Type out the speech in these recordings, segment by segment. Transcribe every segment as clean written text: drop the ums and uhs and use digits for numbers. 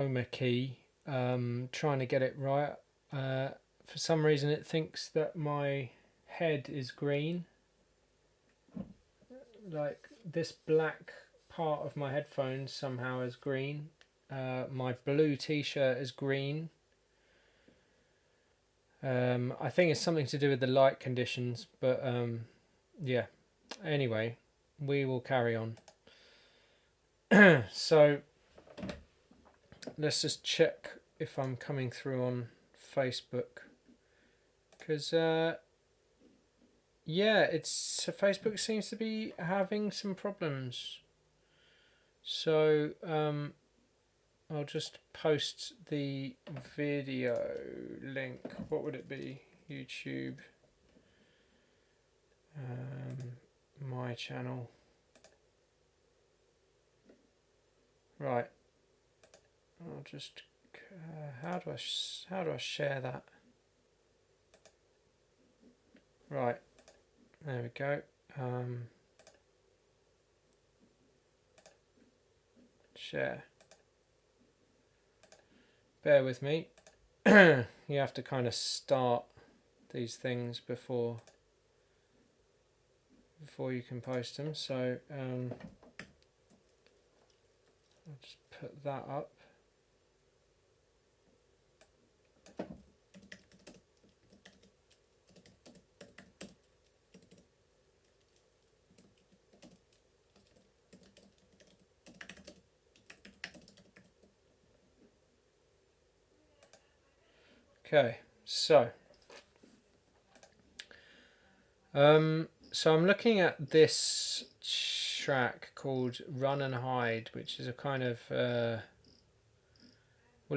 chroma key, trying to get it right. For some reason it thinks that my head is green. Like this black part of my headphones somehow is green. My blue t-shirt is green. I think it's something to do with the light conditions, but yeah. Anyway, we will carry on. So let's just check if I'm coming through on Facebook, because yeah, Facebook seems to be having some problems. So I'll just post the video link. What would it be? YouTube, my channel. Right. I'll just how do I share that? Right. There we go. Share. Bear with me. You have to kind of start these things before you can post them. So I'll just put that up. Okay, so I'm looking at this track called Run and Hide, which is a kind of well,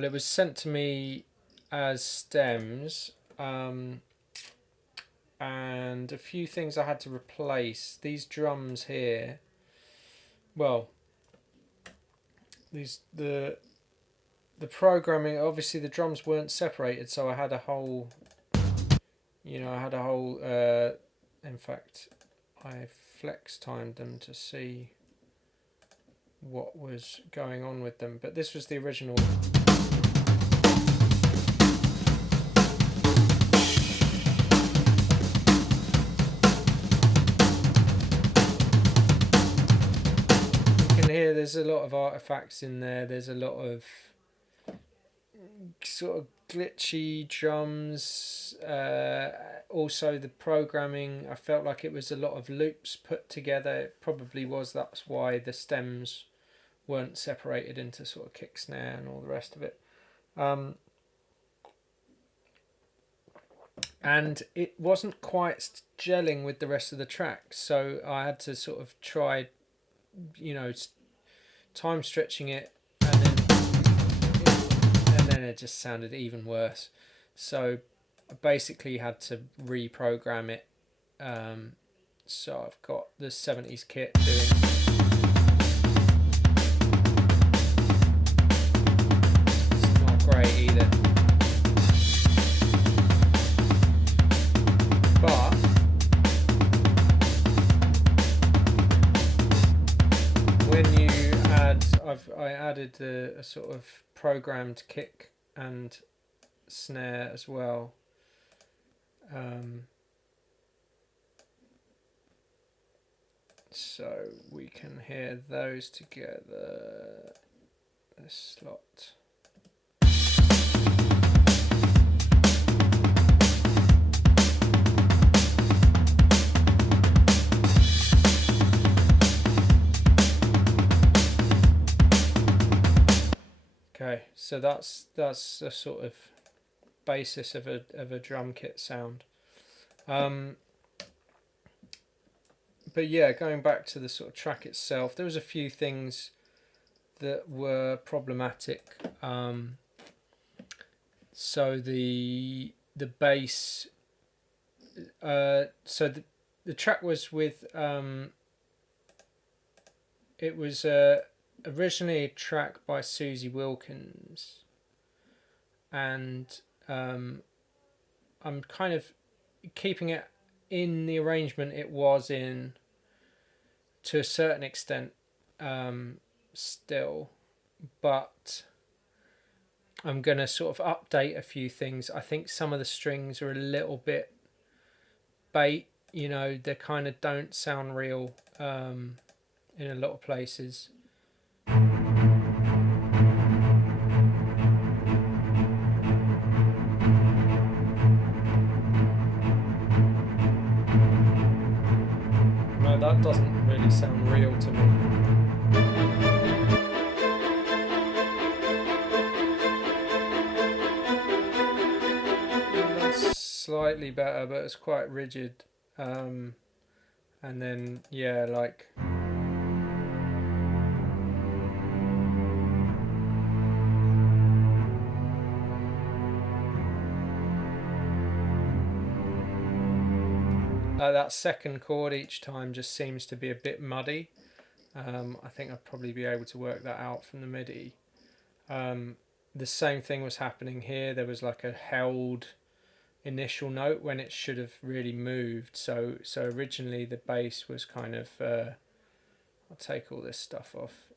it was sent to me as stems, and a few things I had to replace. These drums here, well, the programming, obviously the drums weren't separated, so I had a whole, in fact I flex timed them to see what was going on with them, but this was the original. You can hear there's a lot of artifacts in there, there's a lot of sort of glitchy drums. Also the programming, I felt like it was a lot of loops put together. It probably was. That's why the stems weren't separated into sort of kick, snare and all the rest of it. And it wasn't quite gelling with the rest of the track, so I had to sort of try, time stretching it, and then it just sounded even worse. So I basically had to reprogram it. So I've got the 70s kit doing. It's not great either. But when you add, I added a sort of programmed kick and snare as well. So we can hear those together. This slot. Okay, so that's a sort of basis of a drum kit sound. But yeah, going back to the sort of track itself, there was a few things that were problematic. So the bass, so the track was with it was originally a track by Susie Wilkins, and I'm kind of keeping it in the arrangement it was in to a certain extent still, but I'm going to sort of update a few things. I think some of the strings are a little bit bait, you know, they kind of don't sound real in a lot of places. No, that doesn't really sound real to me. Slightly better, but it's quite rigid. And then yeah, like that second chord each time just seems to be a bit muddy. I think I'd probably be able to work that out from the MIDI. The same thing was happening here. There was like a held initial note when it should have really moved. So originally the bass was kind of I'll take all this stuff off.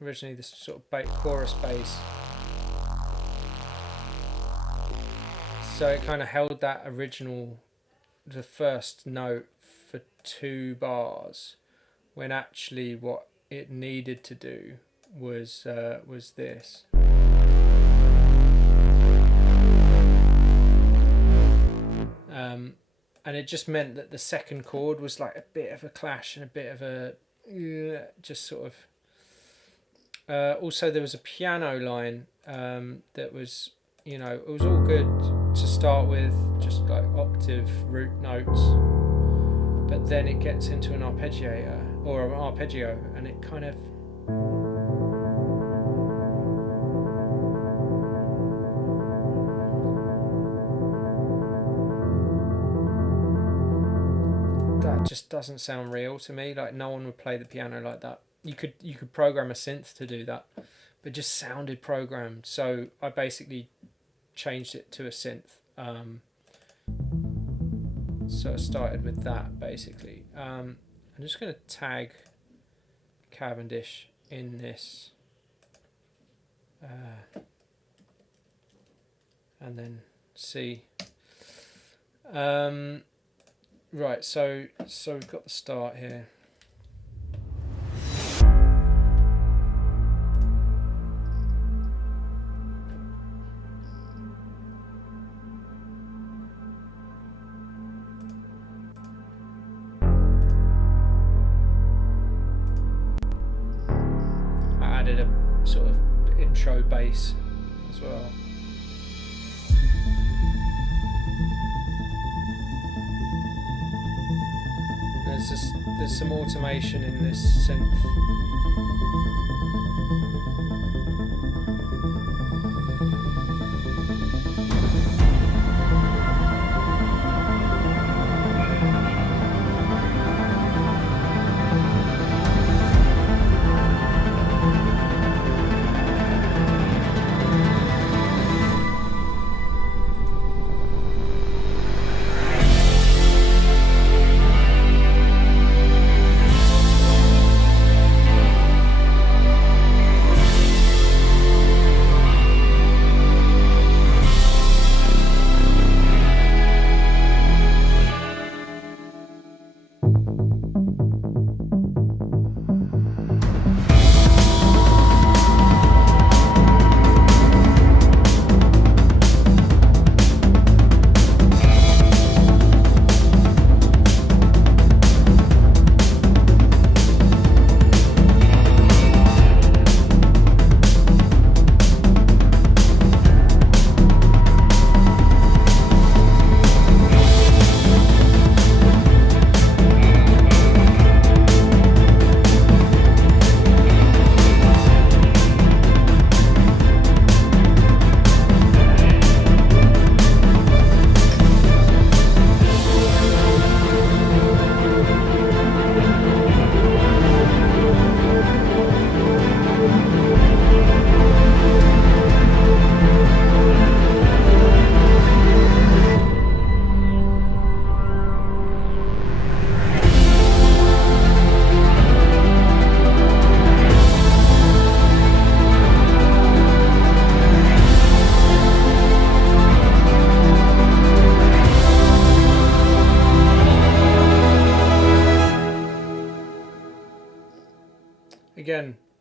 Originally this sort of chorus bass, so it kind of held that the first note for 2 bars, when actually what it needed to do was this. And it just meant that the second chord was like a bit of a clash and a bit of a just sort of also there was a piano line that was, you know, it was all good to start with, just like octave root notes, but then it gets into an arpeggiator or an arpeggio, and it kind of just doesn't sound real to me. Like, no one would play the piano like that. You could program a synth to do that, but it just sounded programmed. So I basically changed it to a synth. So I started with that basically. I'm just going to tag Cavendish in this, and then see. Right, so we've got the start here. I added a sort of intro bass as well. There's some automation in this synth.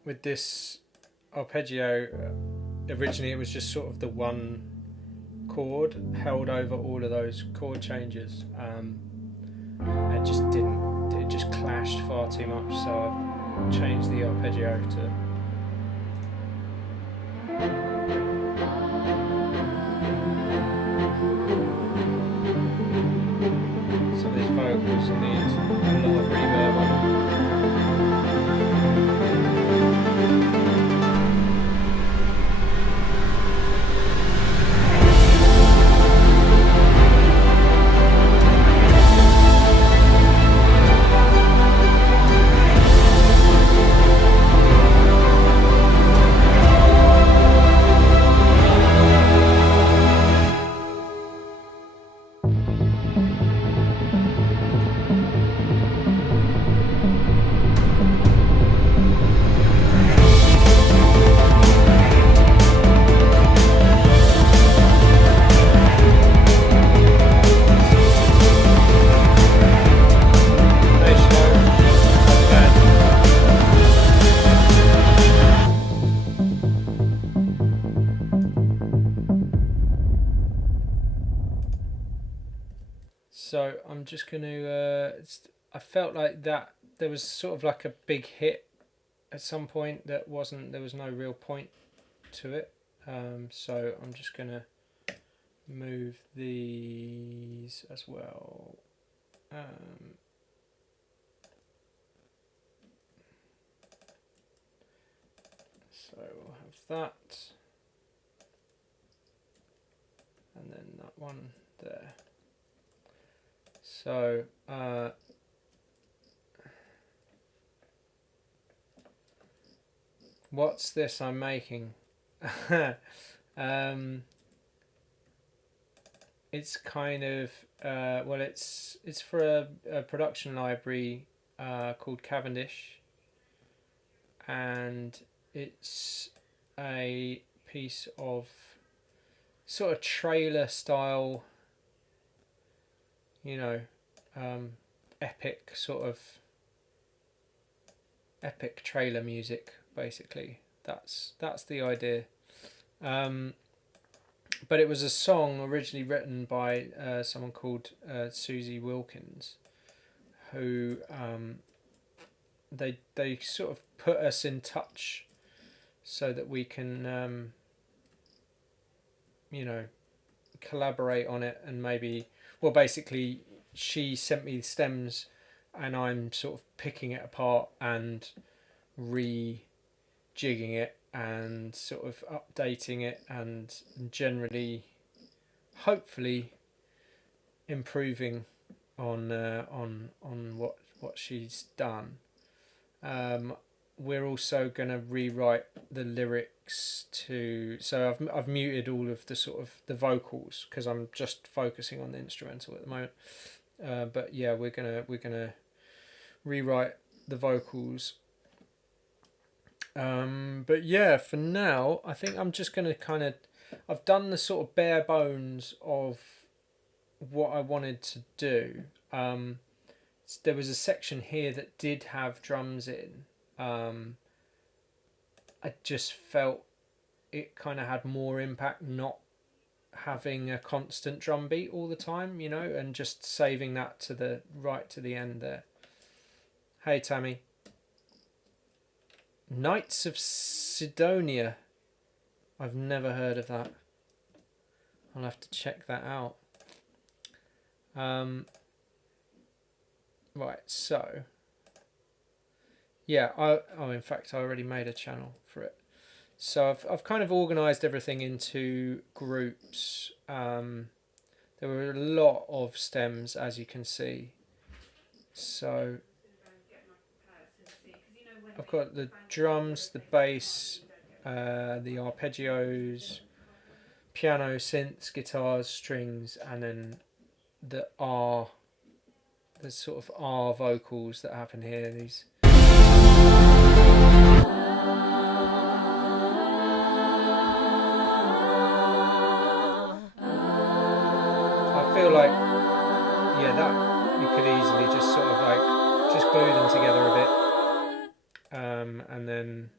with this arpeggio, originally it was just sort of the one chord held over all of those chord changes. It just didn't. It just clashed far too much. So I've changed the arpeggio to. So these vocals need a lot of reverb on them. So I'm just going to, I felt like that there was sort of like a big hit at some point there was no real point to it. So I'm just going to move these as well. So we'll have that. And then that one there. So what's this I'm making? It's kind of well, it's for a production library called Cavendish, and it's a piece of sort of trailer style, you know, epic trailer music, basically. That's the idea. But it was a song originally written by someone called Susie Wilkins, who they sort of put us in touch so that we can you know, collaborate on it, and maybe, well, basically she sent me the stems and I'm sort of picking it apart and rejigging it and sort of updating it and generally hopefully improving on what she's done. We're also going to rewrite the lyrics to, so I've muted all of the sort of the vocals because I'm just focusing on the instrumental at the moment. But yeah, we're gonna rewrite the vocals. But yeah, for now, I think I'm just gonna I've done the sort of bare bones of what I wanted to do. There was a section here that did have drums in. I just felt it kind of had more impact not having a constant drum beat all the time, you know, and just saving that to the end there. Hey Tammy. Knights of Sidonia. I've never heard of that. I'll have to check that out. Right, so yeah, in fact I already made a channel for it. So I've kind of organised everything into groups. There were a lot of stems, as you can see. So I've got the drums, the bass, the arpeggios, piano, synths, guitars, strings, and then the sort of R vocals that happen here. These. I feel like, yeah, that you could easily just sort of like just glue them together a bit, and then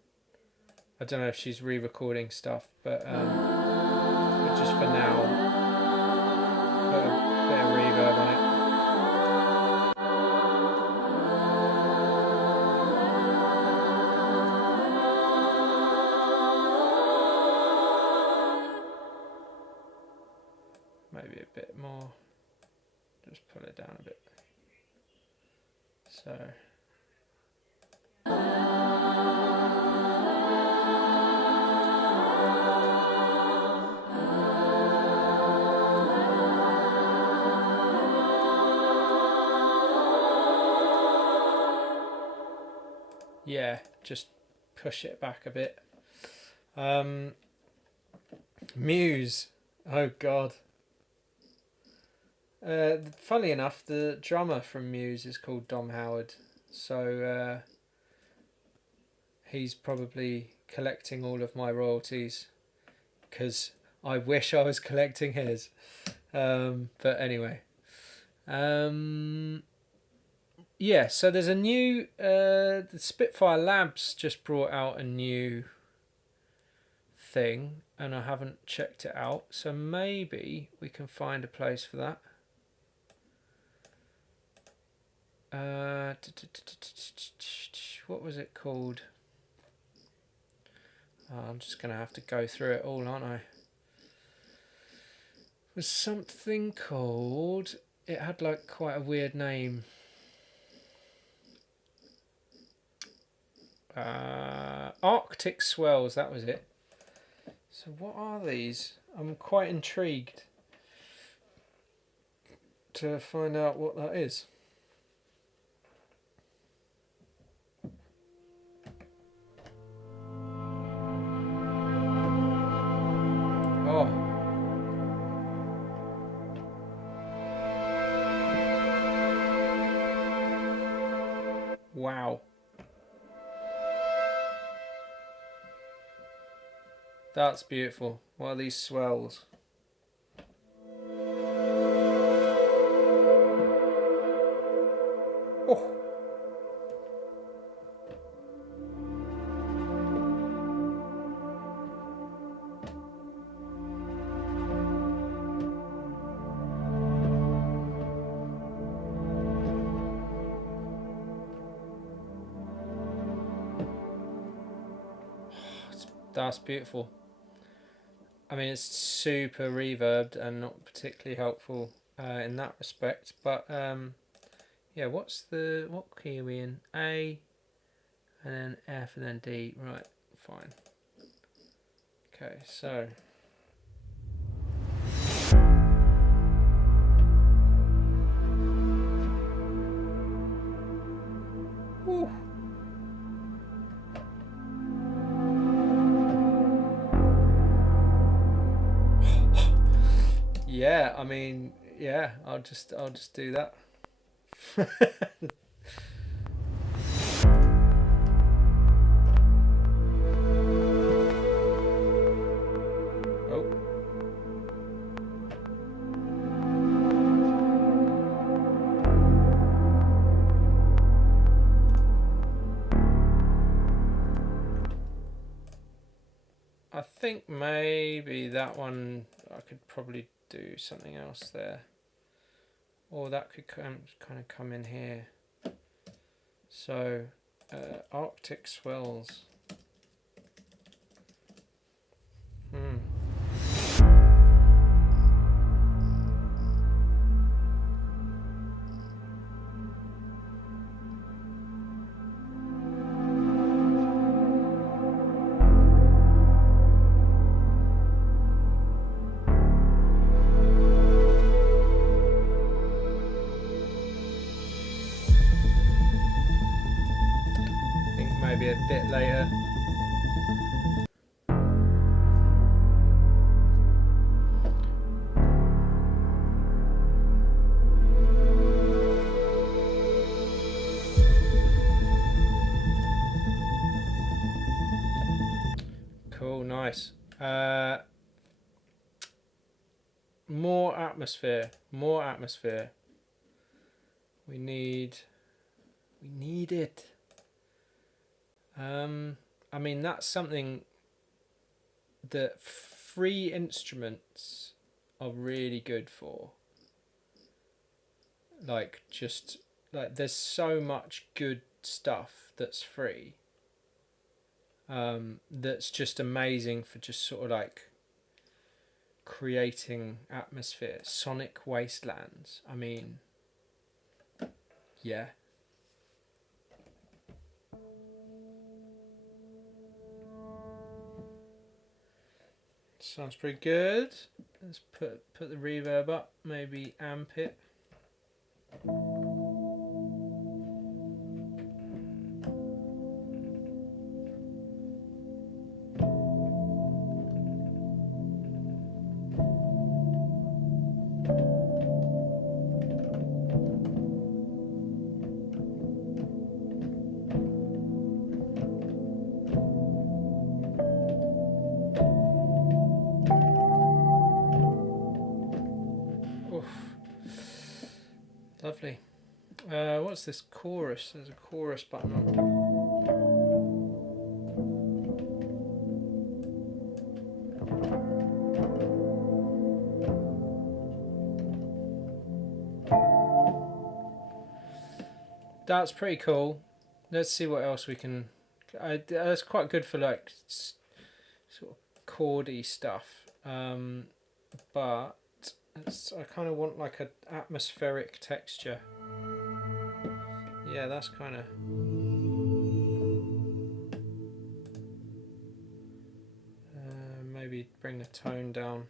I don't know if she's re-recording stuff, but just for now, put a bit of reverb on it. Maybe a bit more. Just pull it down a bit. So. Yeah, just push it back a bit. Muse. Oh God. Funnily enough, the drummer from Muse is called Dom Howard, so he's probably collecting all of my royalties because I wish I was collecting his. But anyway, yeah. So there's a new the Spitfire Labs just brought out a new thing, and I haven't checked it out. So maybe we can find a place for that. What was it called? Oh, I'm just gonna have to go through it all, aren't I? It was something called, it had like quite a weird name. Arctic Swells, that was it. So what are these? I'm quite intrigued to find out what that is. Oh. Wow. That's beautiful. What are these swells? Oh. That's beautiful. I mean, it's super reverbed and not particularly helpful in that respect. But yeah, what key are we in? A, and then F, and then D. Right, fine. Okay, so. Woo. Yeah, I mean, yeah, I'll just do that. Oh. I think maybe that one I could probably do something else there, or that could kind of come in here. So Arctic Swells. Maybe a bit later. Cool, nice. More atmosphere. More atmosphere. We need it. I mean, that's something that free instruments are really good for. Like, just like there's so much good stuff that's free. That's just amazing for just sort of like creating atmosphere. Sonic wastelands. I mean, yeah. Sounds pretty good. Let's put the reverb up. Maybe amp it. Lovely. What's this chorus? There's a chorus button on. That's pretty cool. Let's see what else we can. That's quite good for like sort of chordy stuff. But I kind of want like an atmospheric texture. Yeah, that's kind of. Maybe bring the tone down.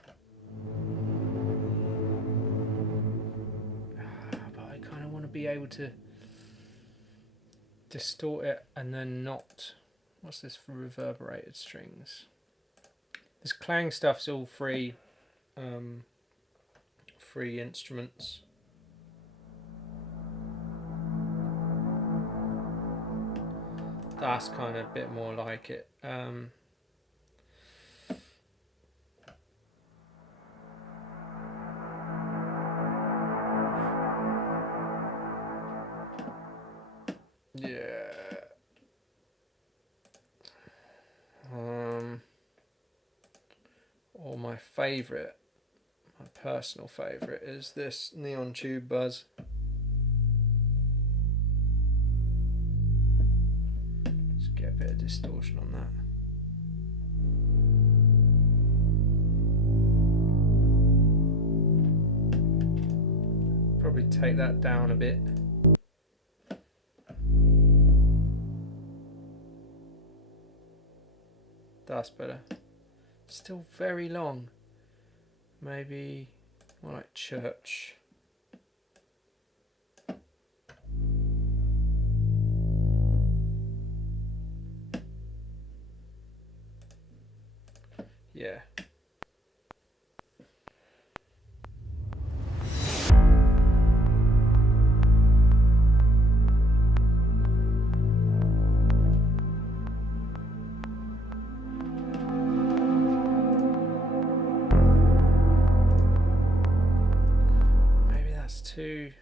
But I kind of want to be able to distort it and then not. What's this for reverberated strings? This clang stuff's all free. Free instruments. That's kind of a bit more like it. Yeah. Or my favourite, my personal favourite is this neon tube buzz. Just get a bit of distortion on that. Probably take that down a bit. That's better. Still very long. Maybe more like church. Yeah. Too,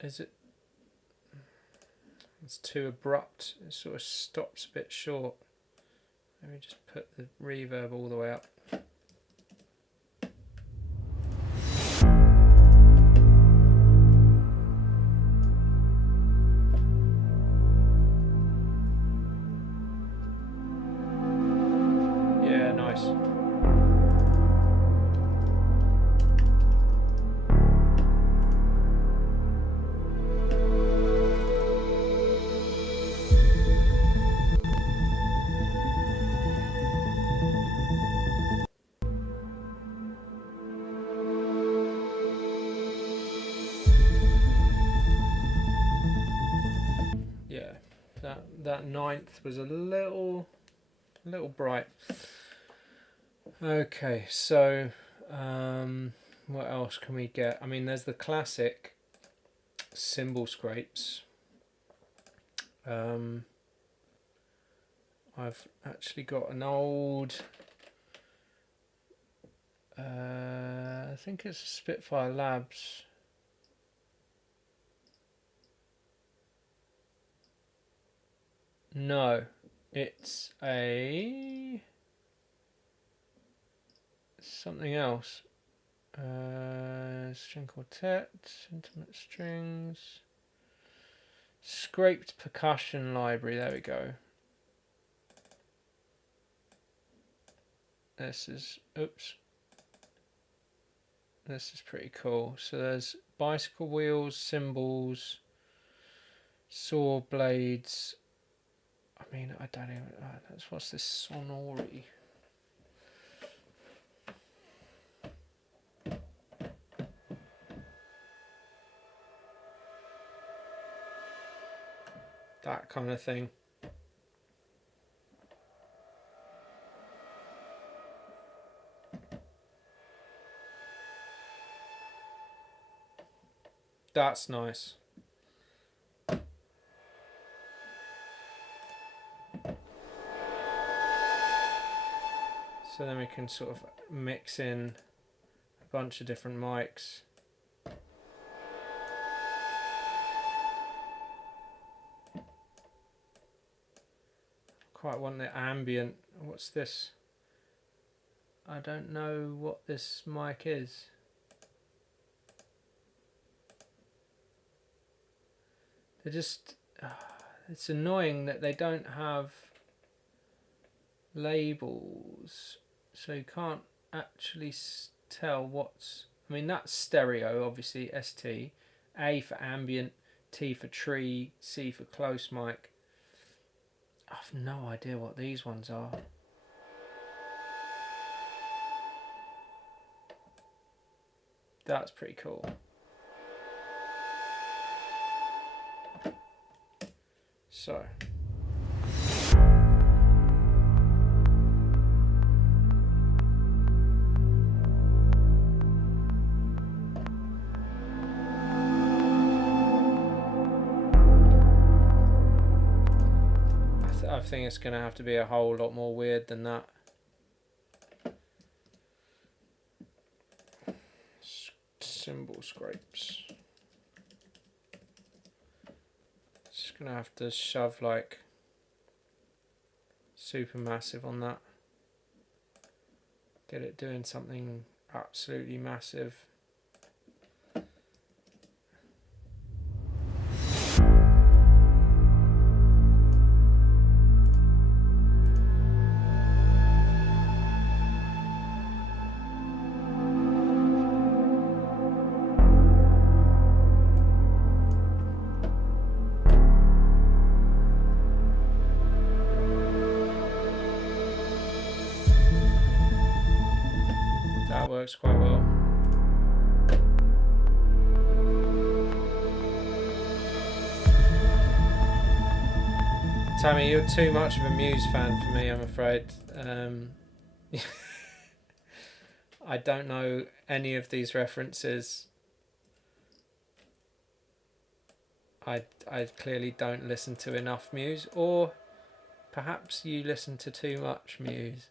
is it? It's too abrupt. It sort of stops a bit short. Let me just put the reverb all the way up. Yeah, nice. That ninth was a little bright. Okay, so what else can we get? I mean, there's the classic cymbal scrapes. I've actually got an old, I think it's Spitfire Labs. No, it's a something else. String quartet, intimate strings, scraped percussion library. There we go. This is This is pretty cool. So there's bicycle wheels, cymbals, saw blades. I mean, I don't even. What's this sonori? That kind of thing. That's nice. So then we can sort of mix in a bunch of different mics. Quite want the ambient. What's this? I don't know what this mic is. They're just... it's annoying that they don't have labels, so you can't actually tell what's... I mean, that's stereo, obviously, ST. A for ambient, T for tree, C for close mic. I've no idea what these ones are. That's pretty cool. So I think it's going to have to be a whole lot more weird than that. Cymbal scrapes. Just going to have to shove like super massive on that. Get it doing something absolutely massive. Works quite well. Tammy, you're too much of a Muse fan for me, I'm afraid. I don't know any of these references. I clearly don't listen to enough Muse, or perhaps you listen to too much Muse.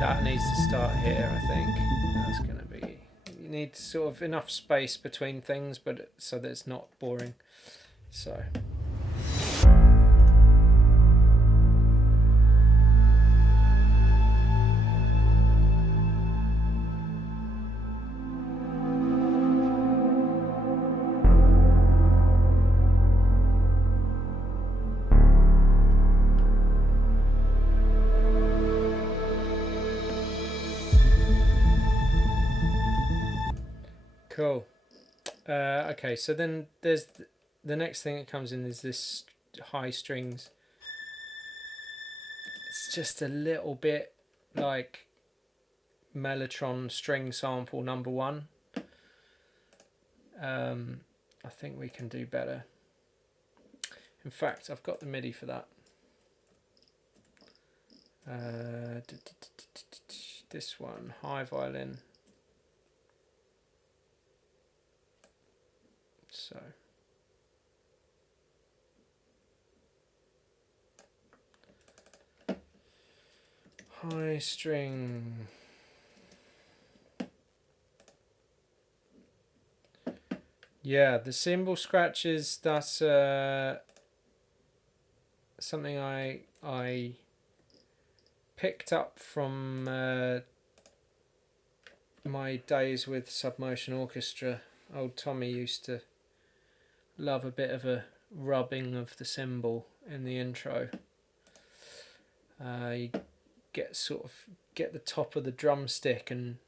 That needs to start here, I think. That's going to be... You need sort of enough space between things, but so that it's not boring. So... Cool. Okay, so then there's the next thing that comes in is this high strings. It's just a little bit like Mellotron string sample number 1. I think we can do better. In fact, I've got the MIDI for that. This one, high violin. So high string. Yeah, the cymbal scratches, that's something I picked up from my days with Submotion Orchestra. Old Tommy used to love a bit of a rubbing of the cymbal in the intro. You get the top of the drumstick and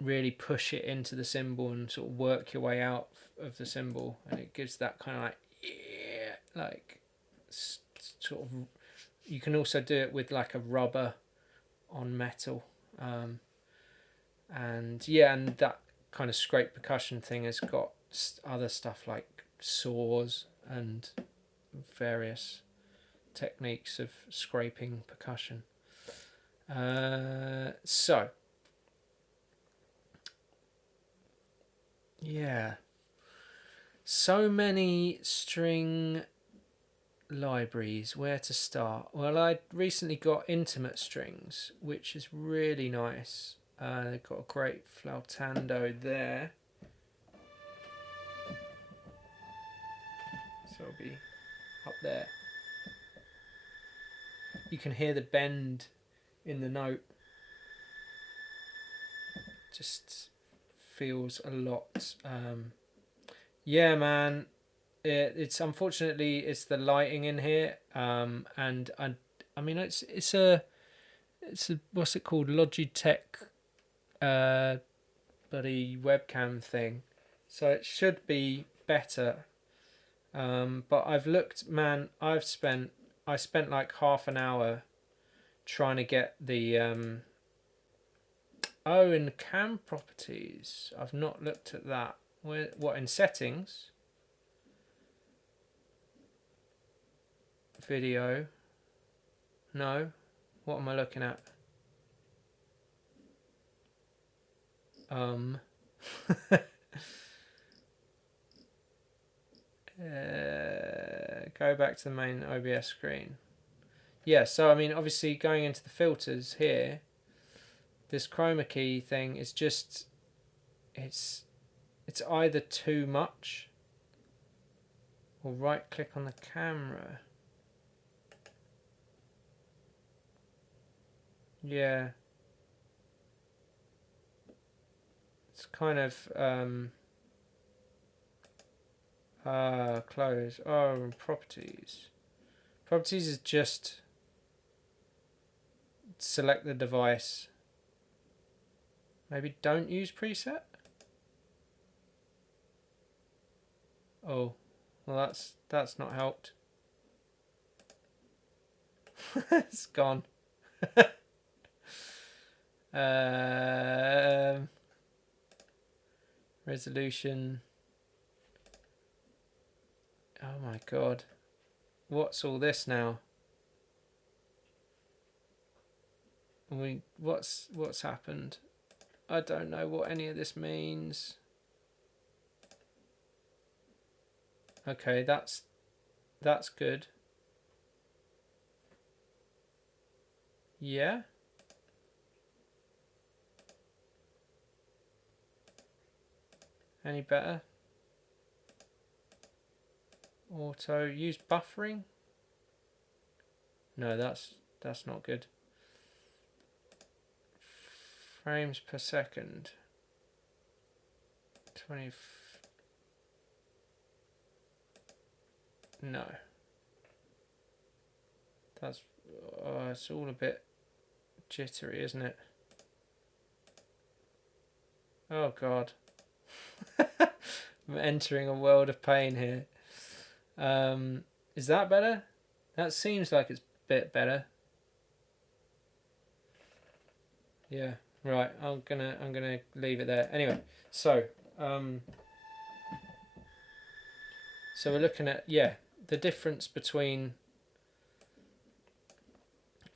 really push it into the cymbal and sort of work your way out of the cymbal, and it gives that kind of like sort of. You can also do it with like a rubber on metal, and that kind of scrape percussion thing has got other stuff like saws and various techniques of scraping percussion. So yeah, so many string libraries. Where to start? Well, I recently got Intimate Strings, which is really nice. They've got a great flautando there, so I'll be up there. You can hear the bend in the note. Just feels a lot. Yeah, man. It's unfortunately it's the lighting in here. And I mean it's a what's it called, Logitech, bloody webcam thing. So it should be better. But I've looked, man. I spent like half an hour trying to get the in cam properties. I've not looked at that. What, in settings? Video. No. What am I looking at? Go back to the main OBS screen. Yeah, so I mean, obviously going into the filters here, this chroma key thing is just, it's either too much or right click on the camera. Yeah. It's kind of close. Oh, properties. Properties is just select the device. Maybe don't use preset. Oh, well that's not helped. It's gone. Resolution. Oh my god. What's all this now? What's happened? I don't know what any of this means. Okay, that's good. Yeah. Any better? Auto use buffering? No, that's not good. Frames per second. 20. No. That's it's all a bit jittery, isn't it? Oh god. I'm entering a world of pain here. Is that better? That seems like it's a bit better. Yeah, right. I'm gonna leave it there. Anyway, so we're looking at the difference between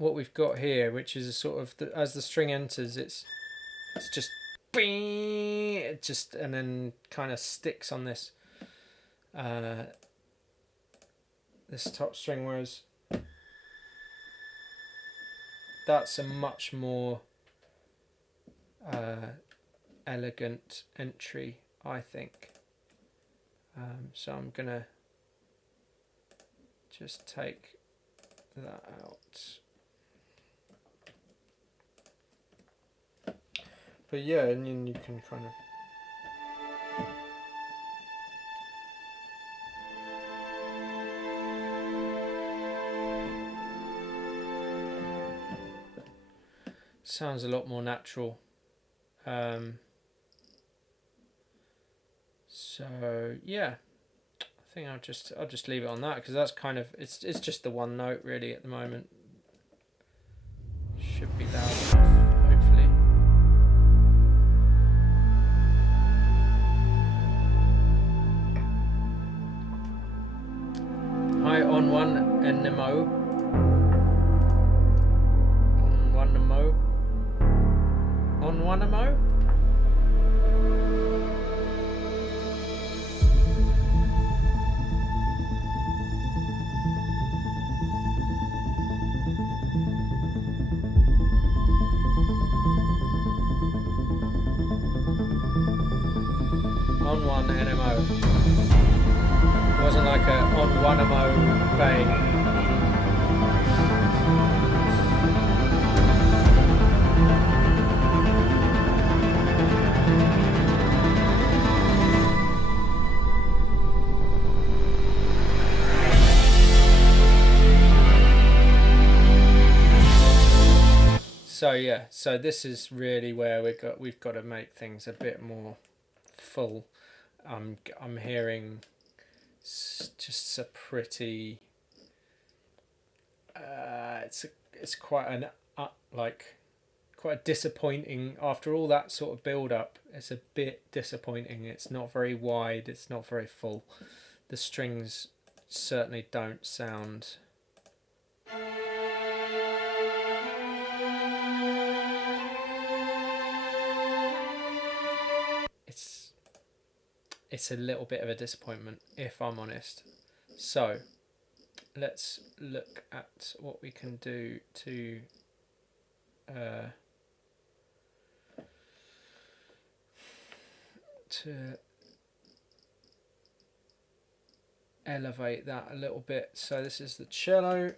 what we've got here, which is a sort of as the string enters, it's just it just, and then kind of sticks on this this top string, whereas that's a much more elegant entry, I think. So I'm gonna just take that out. But yeah, and then you can kind of sounds a lot more natural. So yeah, I think I'll just leave it on that, because that's kind of it's just the one note really at the moment. Should be loud enough, hopefully. Hi, on one NMO. On one NMO. On one NMO. On one NMO. It wasn't like a on one MO bay. So yeah, so this is really where we've got to make things a bit more full. I'm hearing just a pretty it's quite an quite disappointing, after all that sort of build up. It's a bit disappointing. It's not very wide, it's not very full. The strings certainly don't sound it's a little bit of a disappointment, if I'm honest. So let's look at what we can do to elevate that a little bit. So this is the cello,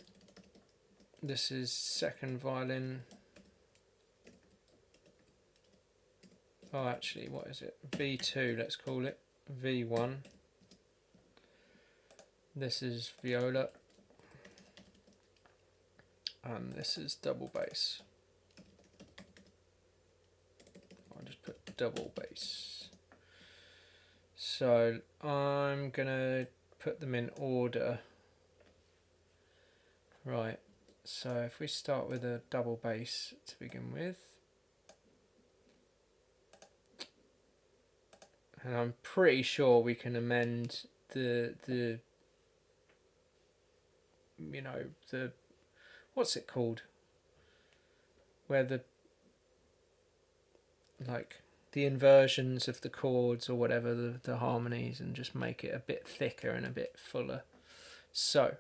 this is second violin. Oh, actually, what is it? V2, let's call it. V1. This is viola. And this is double bass. I'll just put double bass. So I'm gonna put them in order. Right, so if we start with a double bass to begin with. And I'm pretty sure we can amend the you know, the, what's it called, where the, like, the inversions of the chords or whatever, the harmonies, and just make it a bit thicker and a bit fuller. So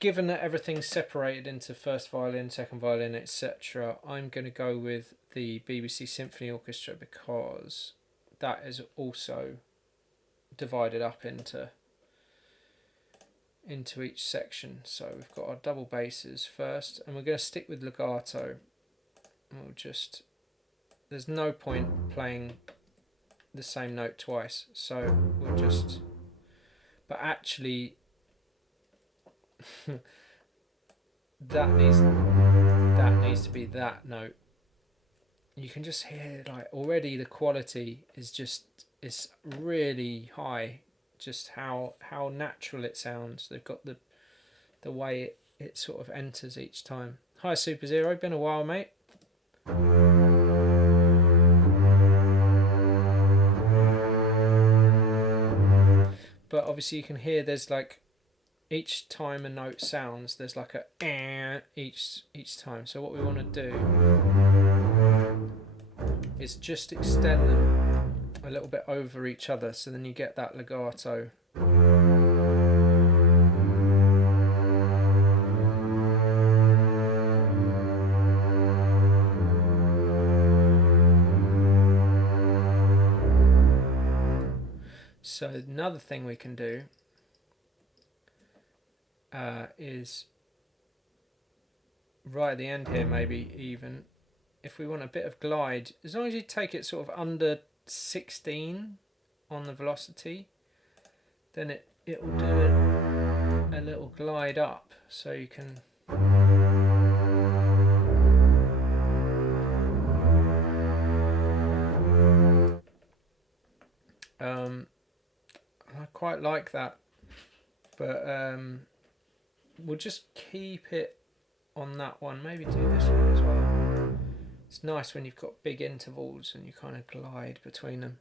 given that everything's separated into first violin, second violin, etc., I'm going to go with the BBC Symphony Orchestra, because that is also divided up into each section. So we've got our double basses first, and we're going to stick with legato. We'll just, there's no point playing the same note twice, so we'll just, but actually that needs to be that note. You can just hear, like, already the quality is just, it's really high, just how natural it sounds. They've got the way it sort of enters each time. Hi Super Zero, been a while, mate. But obviously you can hear there's, like, each time a note sounds, there's like a each time. So what we want to do is just extend them a little bit over each other, so then you get that legato. So another thing we can do is right at the end here, maybe even, if we want a bit of glide, as long as you take it sort of under 16 on the velocity, then it'll do a little glide up, so you can I quite like that, but we'll just keep it on that one. Maybe do this one as well. It's nice when you've got big intervals and you kind of glide between them.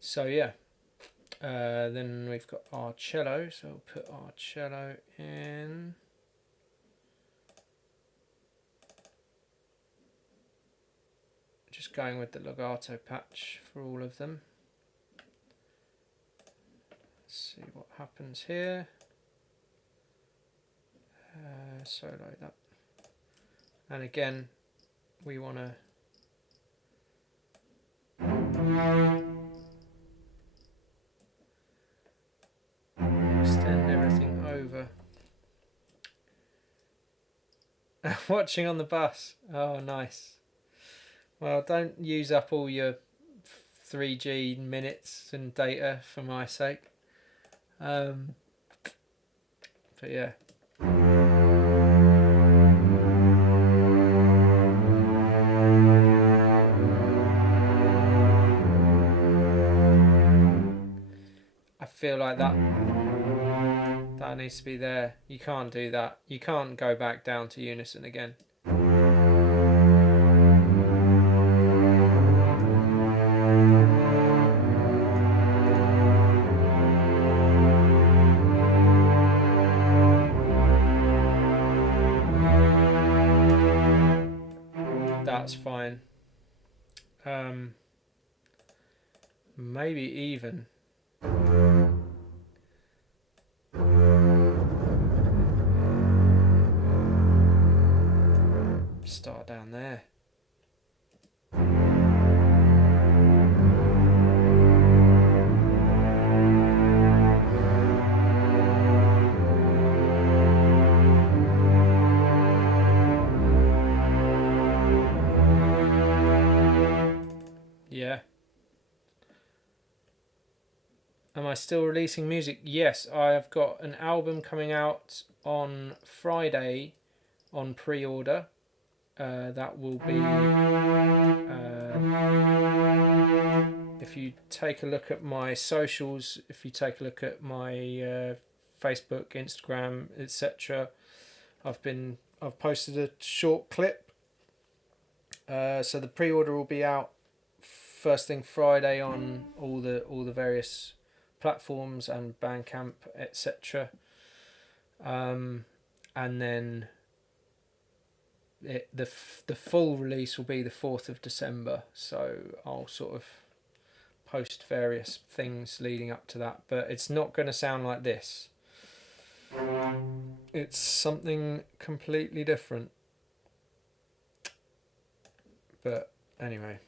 So yeah, then we've got our cello, so we'll put our cello in. Just going with the legato patch for all of them. Let's see what happens here. Solo that. And again, we want to extend everything over. Watching on the bus. Oh, nice. Well, don't use up all your 3G minutes and data for my sake. But yeah. I feel like that needs to be there. You can't do that. You can't go back down to unison again. That's fine. Maybe even. Start down there. Yeah. Am I still releasing music? Yes, I have got an album coming out on Friday on pre-order. That will be, if you take a look at my socials, if you take a look at my Facebook, Instagram, etc., I've posted a short clip. So the pre-order will be out first thing Friday on all the various platforms and Bandcamp, etc. And then the full release will be the 4th of December, so I'll sort of post various things leading up to that, but it's not going to sound like this. It's something completely different. But anyway,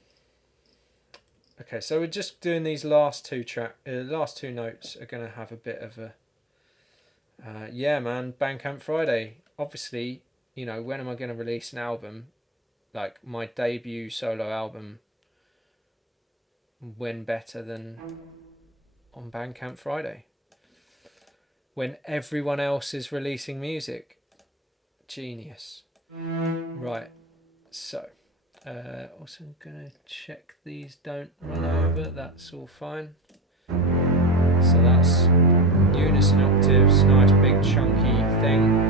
okay, so we're just doing these last two notes are going to have a bit of a yeah, man, Bandcamp Friday. Obviously, you know, when am I going to release an album? Like, my debut solo album, when better than on Bandcamp Friday? When everyone else is releasing music. Genius. Right, so, also I'm going to check these don't run over, that's all fine. So that's unison octaves, nice big chunky thing.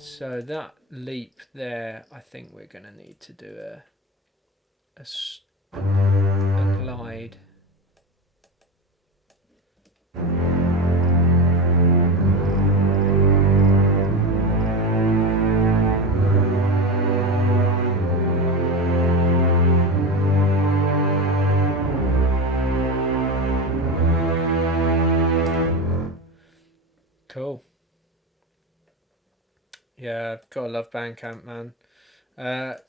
So that leap there, I think we're going to need to do a glide. Cool. Yeah, I've gotta love Bandcamp, man.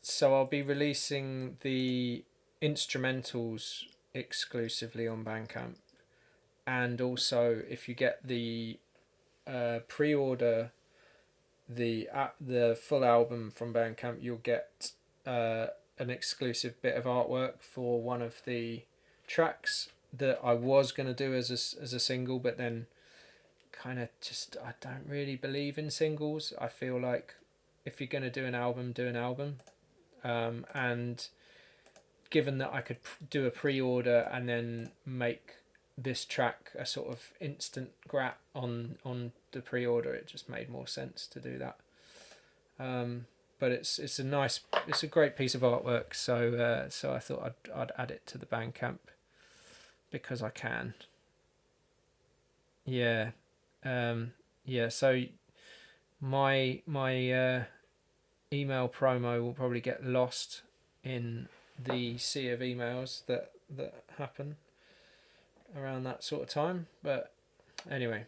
So I'll be releasing the instrumentals exclusively on Bandcamp, and also if you get the pre-order the full album from Bandcamp, you'll get an exclusive bit of artwork for one of the tracks that I was gonna do as a single, but then kind of just I don't really believe in singles. I feel like if you're gonna do an album, do an album, and given that I could do a pre-order and then make this track a sort of instant grab on the pre-order, it just made more sense to do that. But it's a great piece of artwork, so I thought I'd add it to the Bandcamp because I can. Yeah. So my email promo will probably get lost in the sea of emails that happen around that sort of time, but anyway,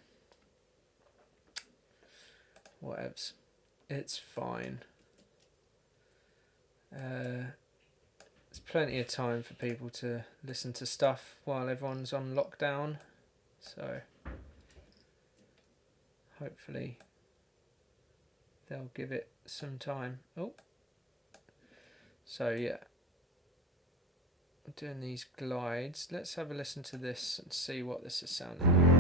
whatevs, it's fine. There's plenty of time for people to listen to stuff while everyone's on lockdown, so hopefully they'll give it some time. So yeah, I'm doing these glides. Let's have a listen to this and see what this is sounding like.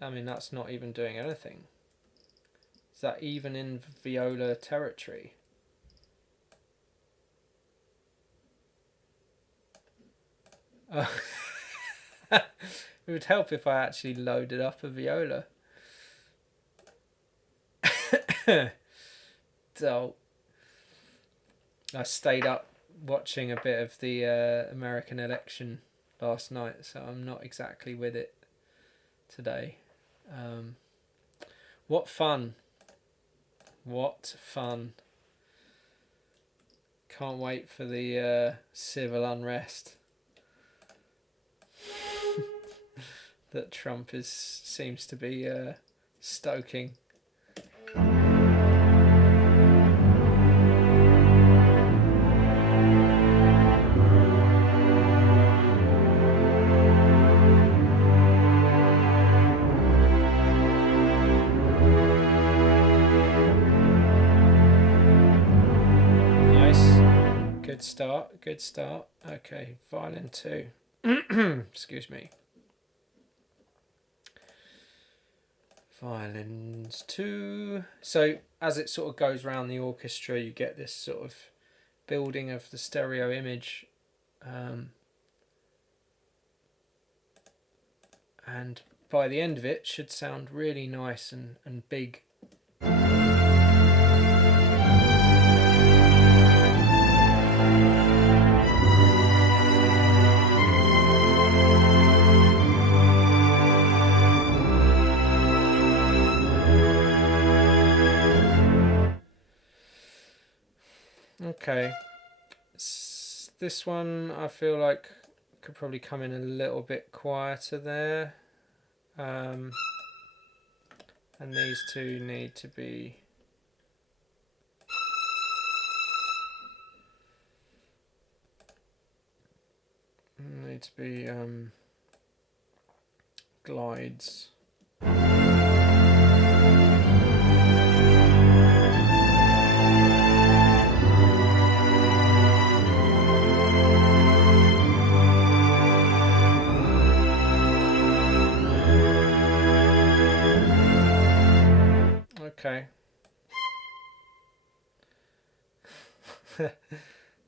I mean, that's not even doing anything. Is that even in viola territory? It would help if I actually loaded up a viola. So I stayed up watching a bit of the American election last night, so I'm not exactly with it today. What fun. Can't wait for the civil unrest that Trump seems to be stoking. Good start. Okay, violin 2. Excuse me. Violins 2. So as it sort of goes around the orchestra, you get this sort of building of the stereo image, and by the end of it should sound really nice and big. Okay, this one I feel like could probably come in a little bit quieter there, and these two need to be glides. Okay.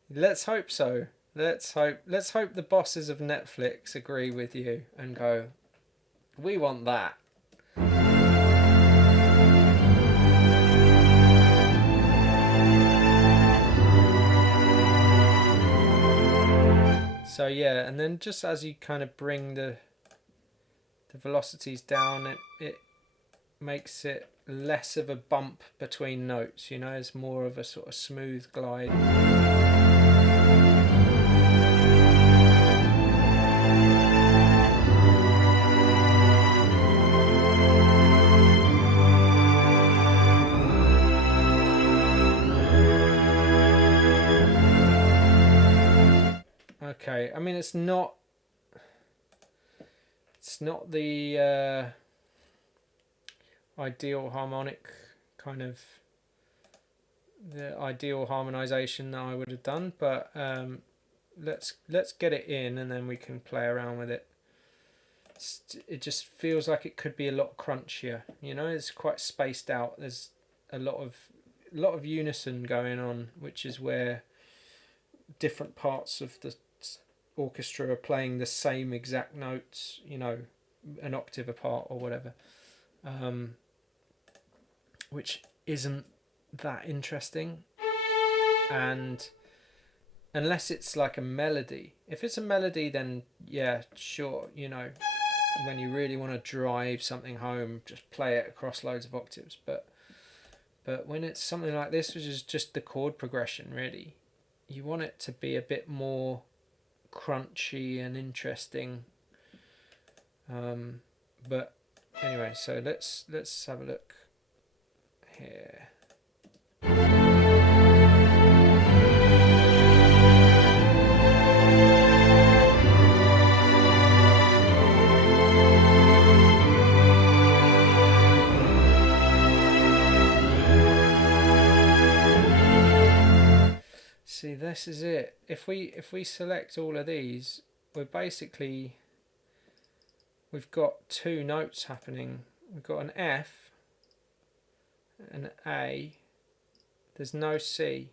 Let's hope so. Let's hope the bosses of Netflix agree with you and go, we want that. So yeah, and then just as you kind of bring the velocities down, it makes it less of a bump between notes, it's more of a sort of smooth glide. Okay, I mean it's not the ideal harmonic kind of the ideal harmonization that I would have done, but let's get it in and then we can play around with it. It just feels like it could be a lot crunchier, it's quite spaced out. There's a lot of unison going on, which is where different parts of the orchestra are playing the same exact notes, an octave apart or whatever, which isn't that interesting. And unless it's like a melody, if it's a melody, then yeah, sure, when you really want to drive something home, just play it across loads of octaves. But when it's something like this, which is just the chord progression, really, you want it to be a bit more crunchy and interesting. But anyway, so let's have a look here. See, this is it. If we select all of these, we've got two notes happening. We've got an F, an A. There's no C.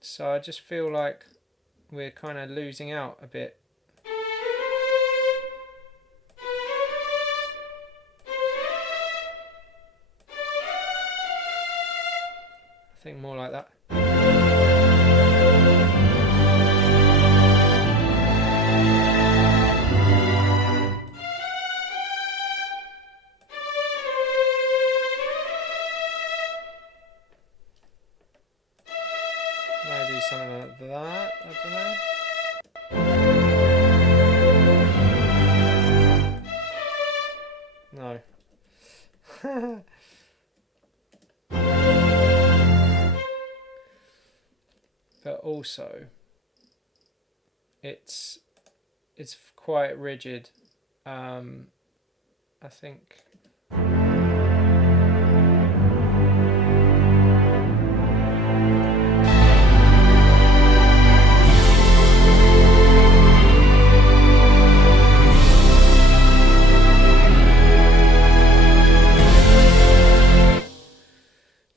So I just feel like we're kind of losing out a bit. I think more like that. Maybe something like that, I don't know. No. But also, it's quite rigid. I think.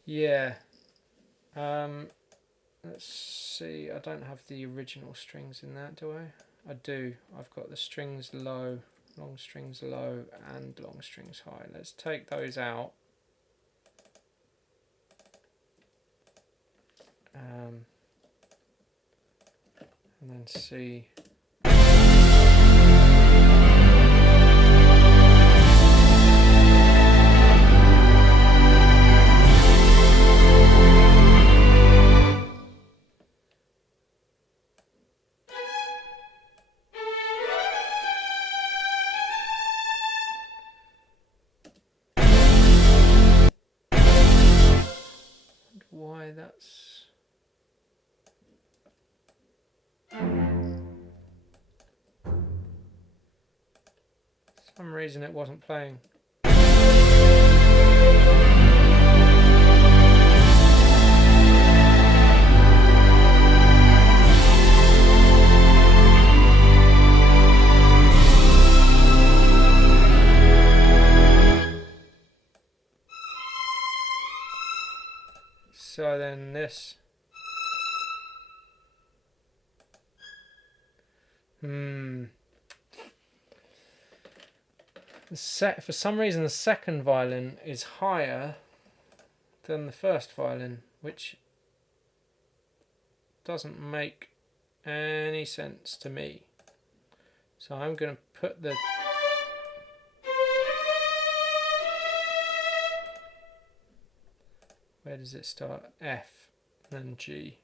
Yeah. Let's see. I don't have the original strings in that, do I? I do. I've got the strings low, long strings low, and long strings high. Let's take those out. And then see. Why that's some reason it wasn't playing. try then this. For some reason the second violin is higher than the first violin, which doesn't make any sense to me. So I'm going to put the... Where does it start? F, then G.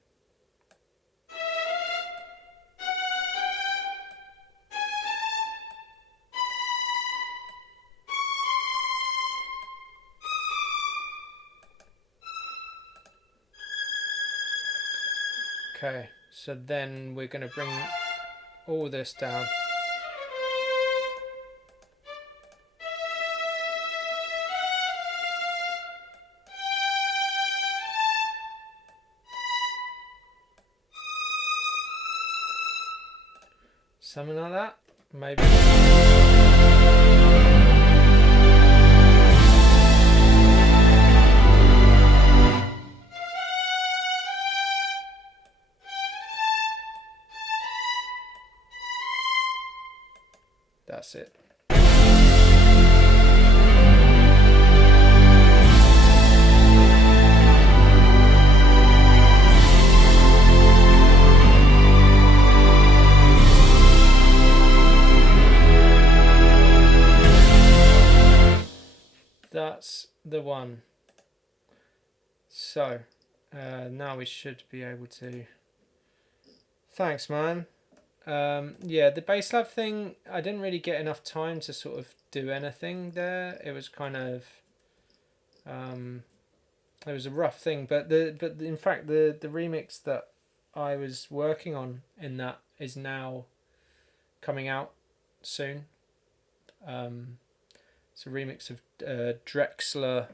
Okay, so then we're going to bring all this down. Something like that, maybe. That's it. That's the one. So now we should be able to... Thanks, man. Yeah, the bass lab thing, I didn't really get enough time to sort of do anything there. It was kind of it was a rough thing, but in fact the remix that I was working on in that is now coming out soon. It's a remix of Drexler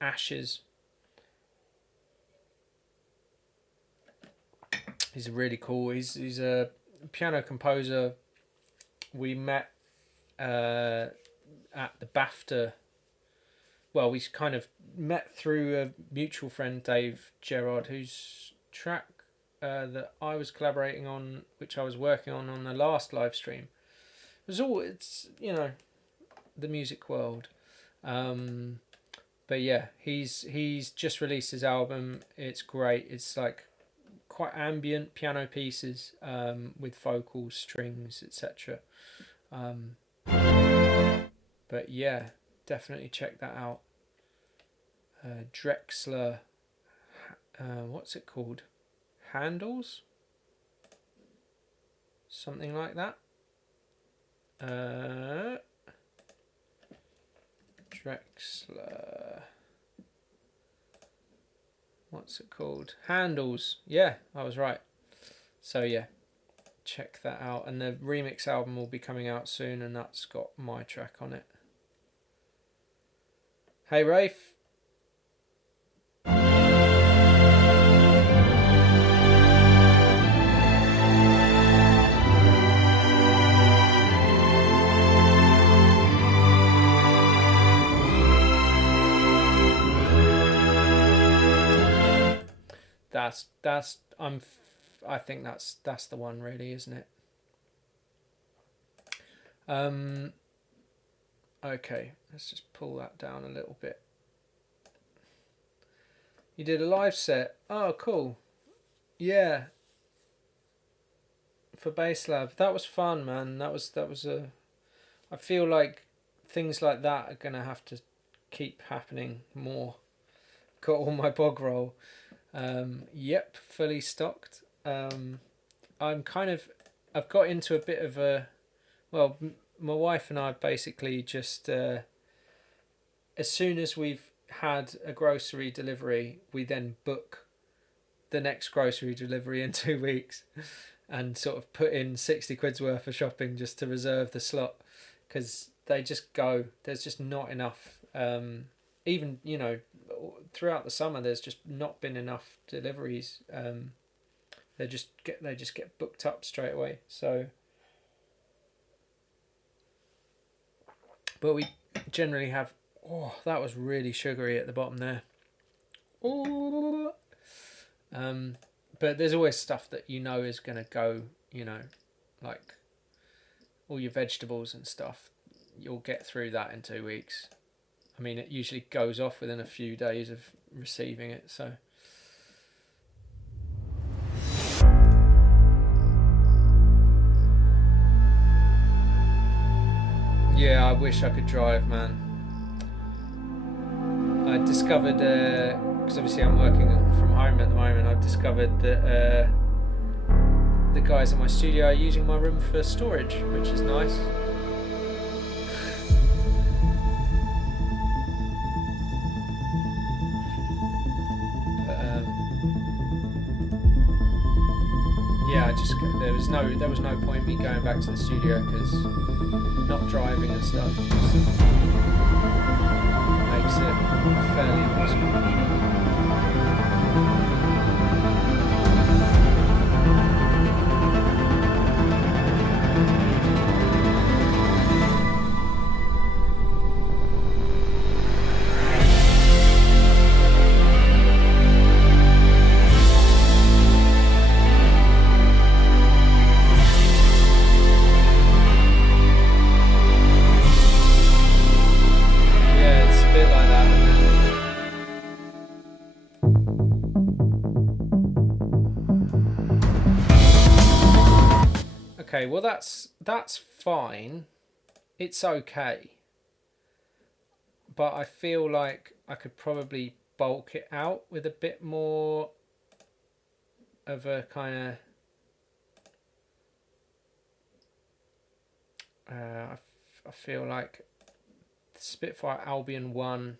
Ashes. He's really cool. He's a piano composer. We met at the BAFTA. Well, we kind of met through a mutual friend, Dave Gerrard, whose track that I was collaborating on, which I was working on the last live stream. It's you know, the music world. But yeah, he's just released his album. It's great. It's like quite ambient piano pieces with vocals, strings, etc. But yeah, definitely check that out. Drexler, what's it called? Handles? Something like that. Drexler. What's it called? Handles. Yeah, I was right. So yeah, check that out. And the remix album will be coming out soon, and that's got my track on it. Hey, Rafe. I think that's the one, really, isn't it? Okay, let's just pull that down a little bit. You did a live set. Oh, cool. Yeah. For Bass Lab. That was fun, man. That was a... I feel like things like that are going to have to keep happening more. Got all my bog roll. Yep, fully stocked. I've got into a bit of a... Well, my wife and I basically just... as soon as we've had a grocery delivery, we then book the next grocery delivery in 2 weeks and sort of put in 60 quid's worth of shopping just to reserve the slot, because they just go. There's just not enough. Even, you know, throughout the summer, there's just not been enough deliveries. They just get booked up straight away. So, but we generally have... Oh, that was really sugary at the bottom there. Oh, But there's always stuff that is going to go, like all your vegetables and stuff. You'll get through that in 2 weeks. I mean, it usually goes off within a few days of receiving it, so. Yeah, I wish I could drive, man. I discovered, because obviously I'm working from home at the moment, I've discovered that the guys in my studio are using my room for storage, which is nice. Yeah, there was no point in me going back to the studio because not driving and stuff just makes it fairly impossible. Okay, well that's fine. It's okay. But I feel like I could probably bulk it out with a bit more of a kind of I feel like Spitfire Albion 1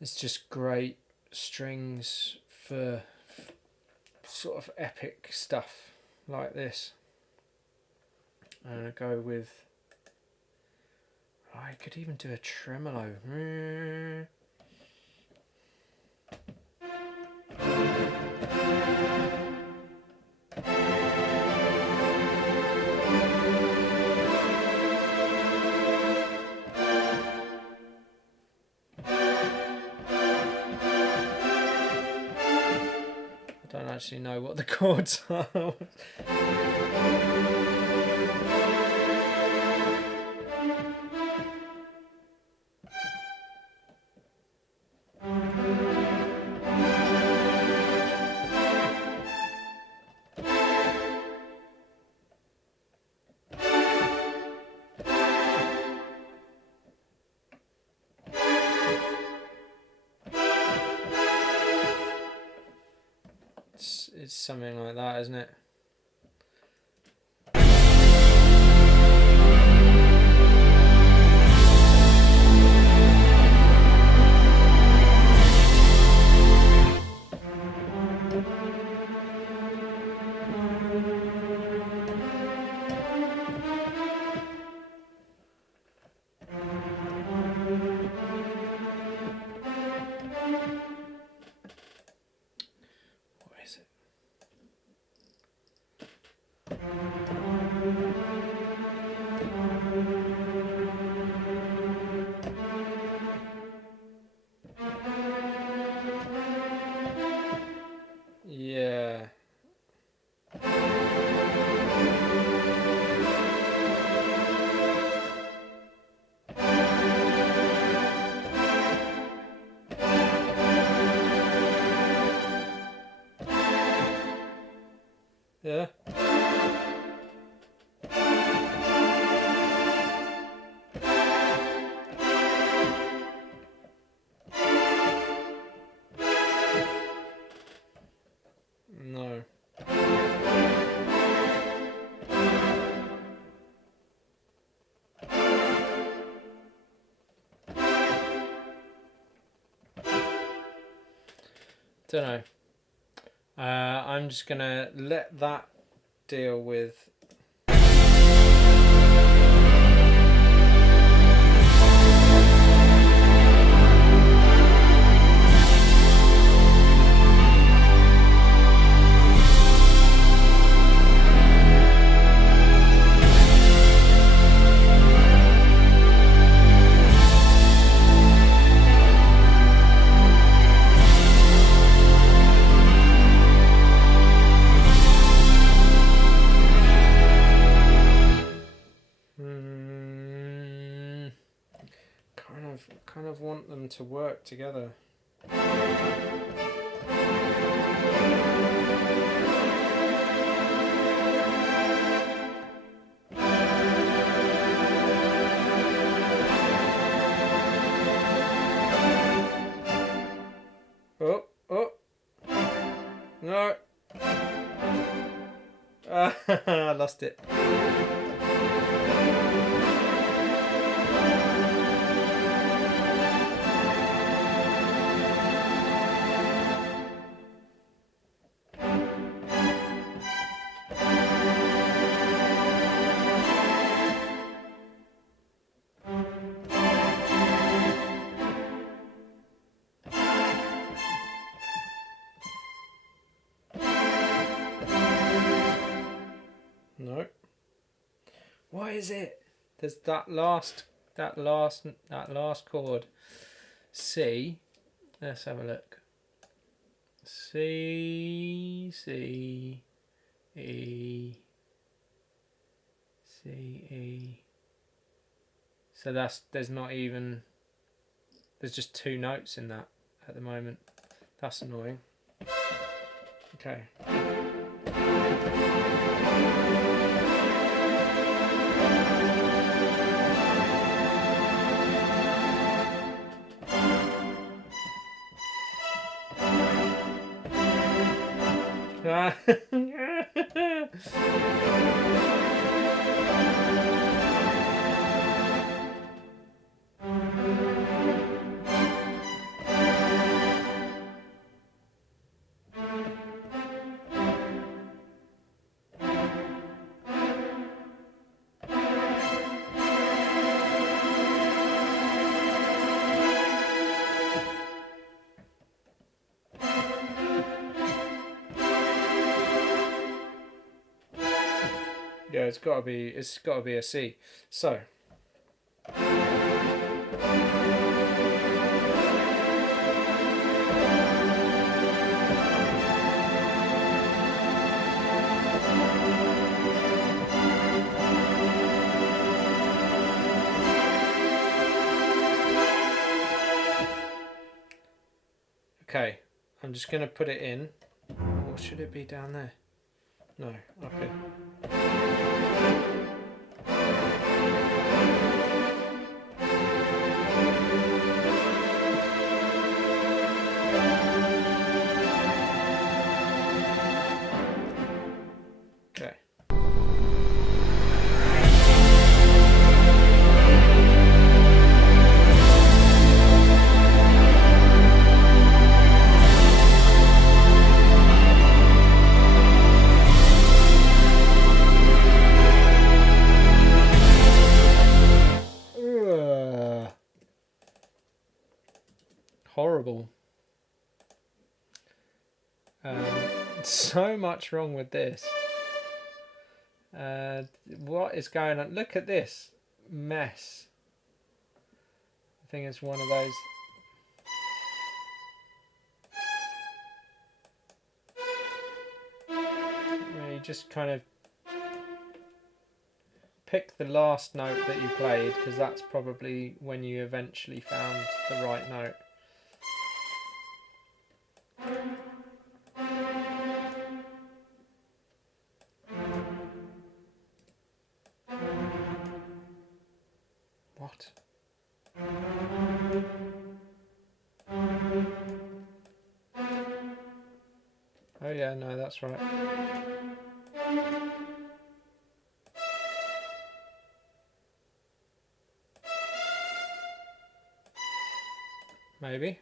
is just great strings for sort of epic stuff like this. And I go with, I could even do a tremolo. I don't actually know what the chords are. It's something like that, isn't it? Yeah. Yeah. No. Don't know. I'm just gonna let that deal with. of want them to work together. Oh, oh, no. I lost it. No. Why is it? There's that last chord. C. Let's have a look. C, C, E, C, E. So there's just 2 notes in that at the moment. That's annoying. Okay. Yeah, it's got to be a C. So okay, I'm just going to put it in. Or should it be down there? No, okay. Okay. Horrible. So much wrong with this. What is going on? Look at this mess. I think it's one of those. Where you just kind of pick the last note that you played, because that's probably when you eventually found the right note. What? Oh yeah, no, that's right. Maybe.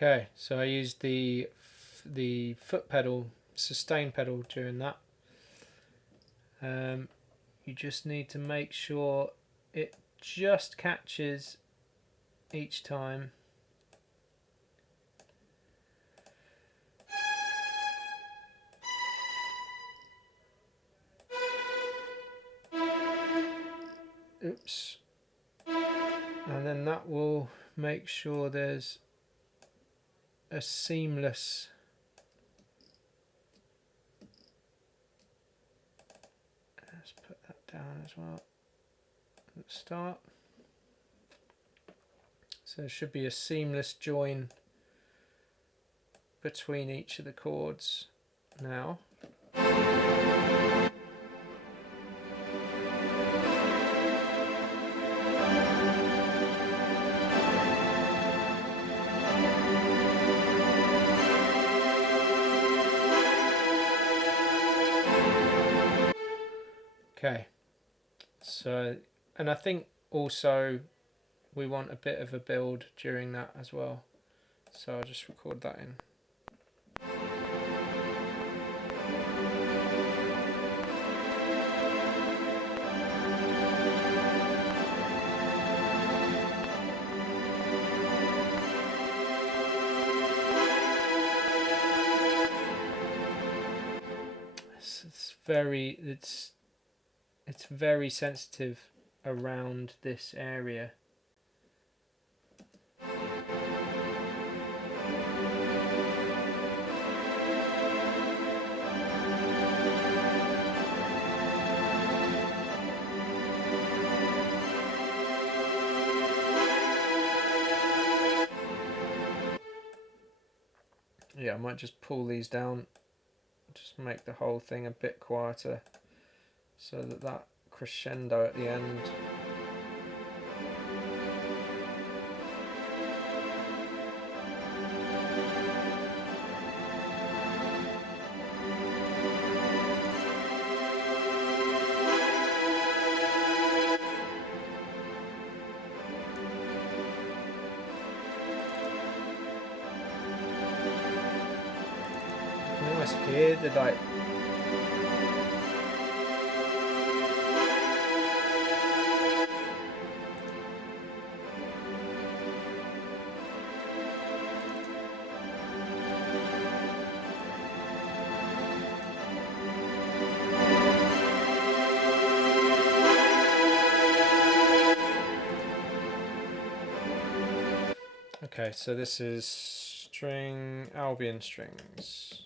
Okay, so I used the foot pedal, sustain pedal during that. You just need to make sure it just catches each time. Oops. And then that will make sure there's a seamless let's put that down as well at the start. So there should be a seamless join between each of the chords now. Okay, so, and I think also we want a bit of a build during that as well, so I'll just record that in. It's very sensitive around this area. Yeah, I might just pull these down, just make the whole thing a bit quieter, so that crescendo at the end. You can almost hear the like. Okay, so this is string Albion strings.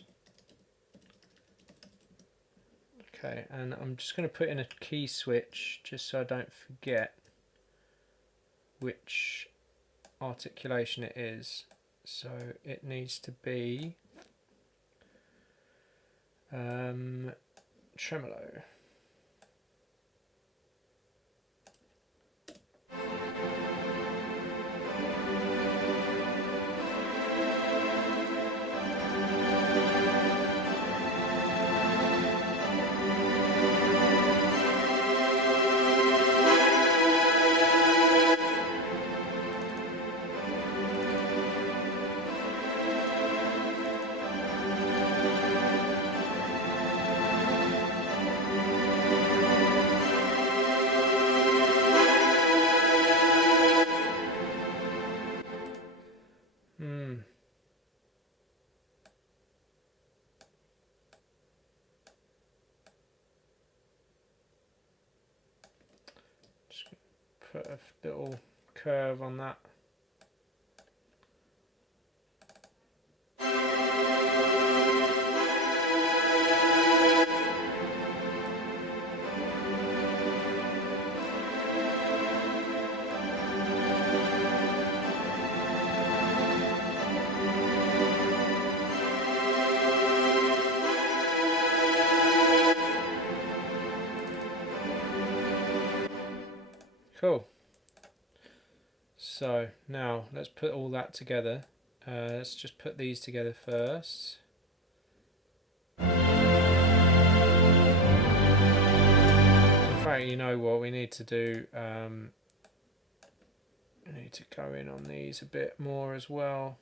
Okay, and I'm just going to put in a key switch just so I don't forget which articulation it is. So it needs to be tremolo. Just put a little curve on that. Cool. So now let's put all that together. Let's just put these together first. In fact, you know what we need to do? We need to go in on these a bit more as well.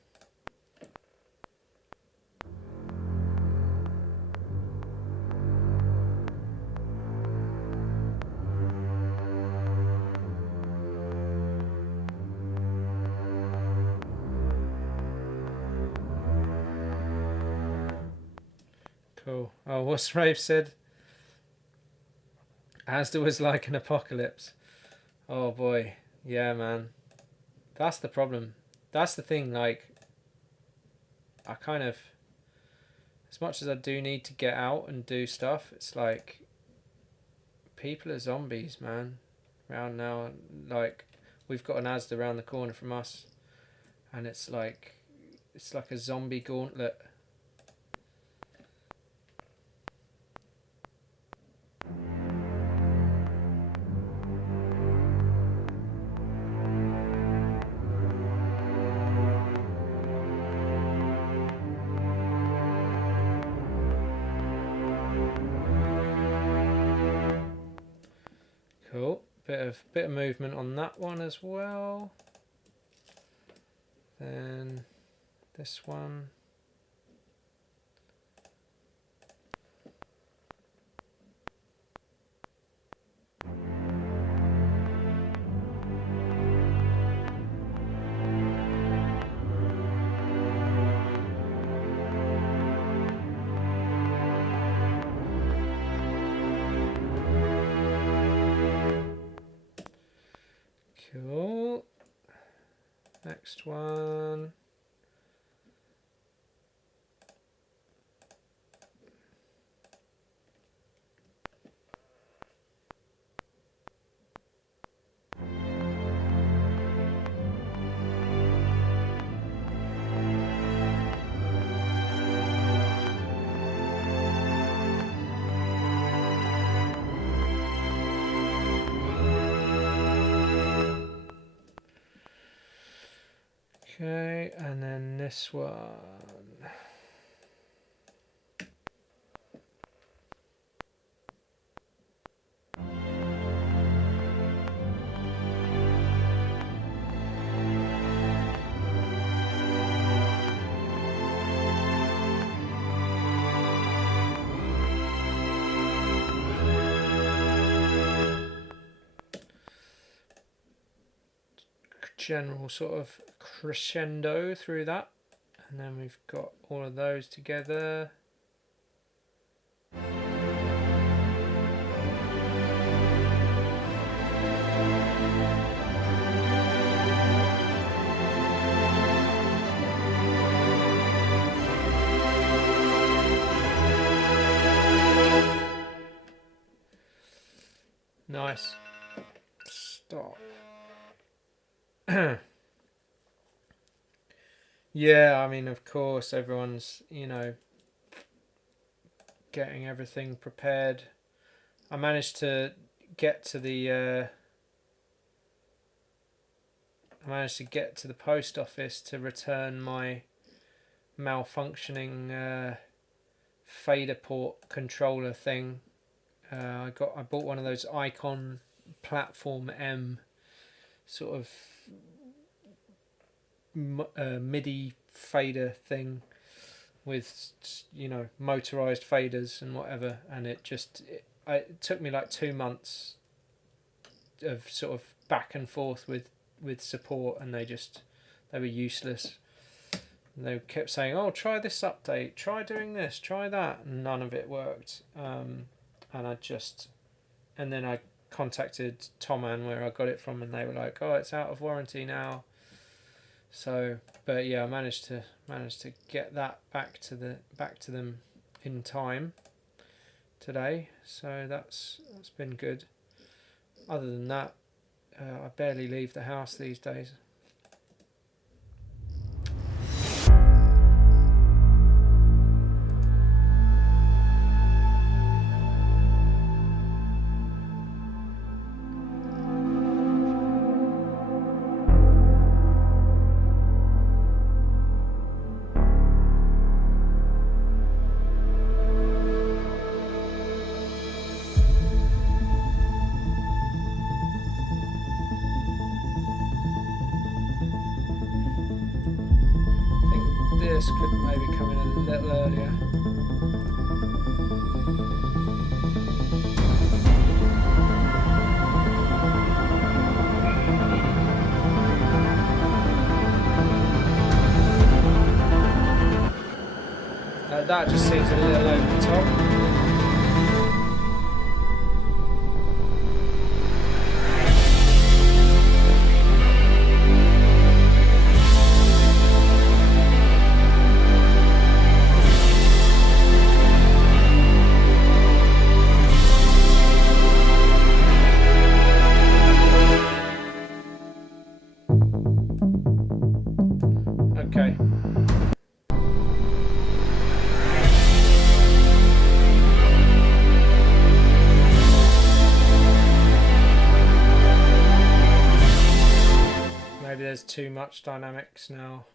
Cool. Oh, what's Rafe said? Asda was like an apocalypse. Oh boy. Yeah, man. That's the problem. That's the thing, like, I kind of, as much as I do need to get out and do stuff, it's like, people are zombies, man. Around now, like, we've got an Asda around the corner from us, and it's like a zombie gauntlet. Cool. Bit of movement on that one as well. Then this one. Cool. Next one. Okay, and then this one. General sort of crescendo through that, and then we've got all of those together. Nice. Stop. Yeah, I mean, of course, everyone's, getting everything prepared. I managed to get to the post office to return my malfunctioning fader port controller thing. I bought one of those Icon Platform M sort of MIDI fader thing with motorized faders and whatever, and it took me like 2 months of sort of back and forth with support, and they were useless. And they kept saying, oh, try this update, try doing this, try that, and none of it worked. And then I contacted Toman where I got it from, and they were like, oh, it's out of warranty now. So, but yeah, I managed to get that back to them in time today. So that's been good. Other than that, I barely leave the house these days. This could maybe come in a little earlier. That just seems a little over the top. Okay. Maybe there's too much dynamics now.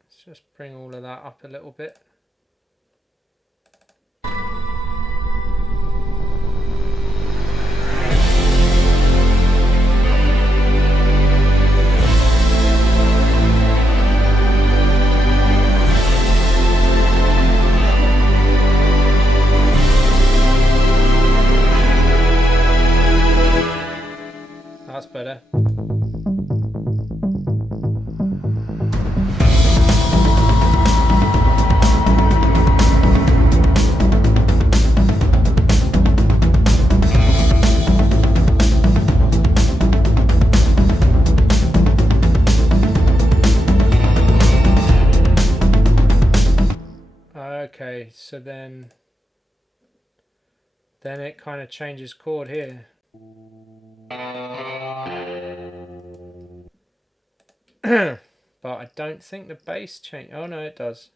Let's just bring all of that up a little bit. That's better. Okay, so then it kind of changes chord here. But I don't think the bass change. Oh no, it does.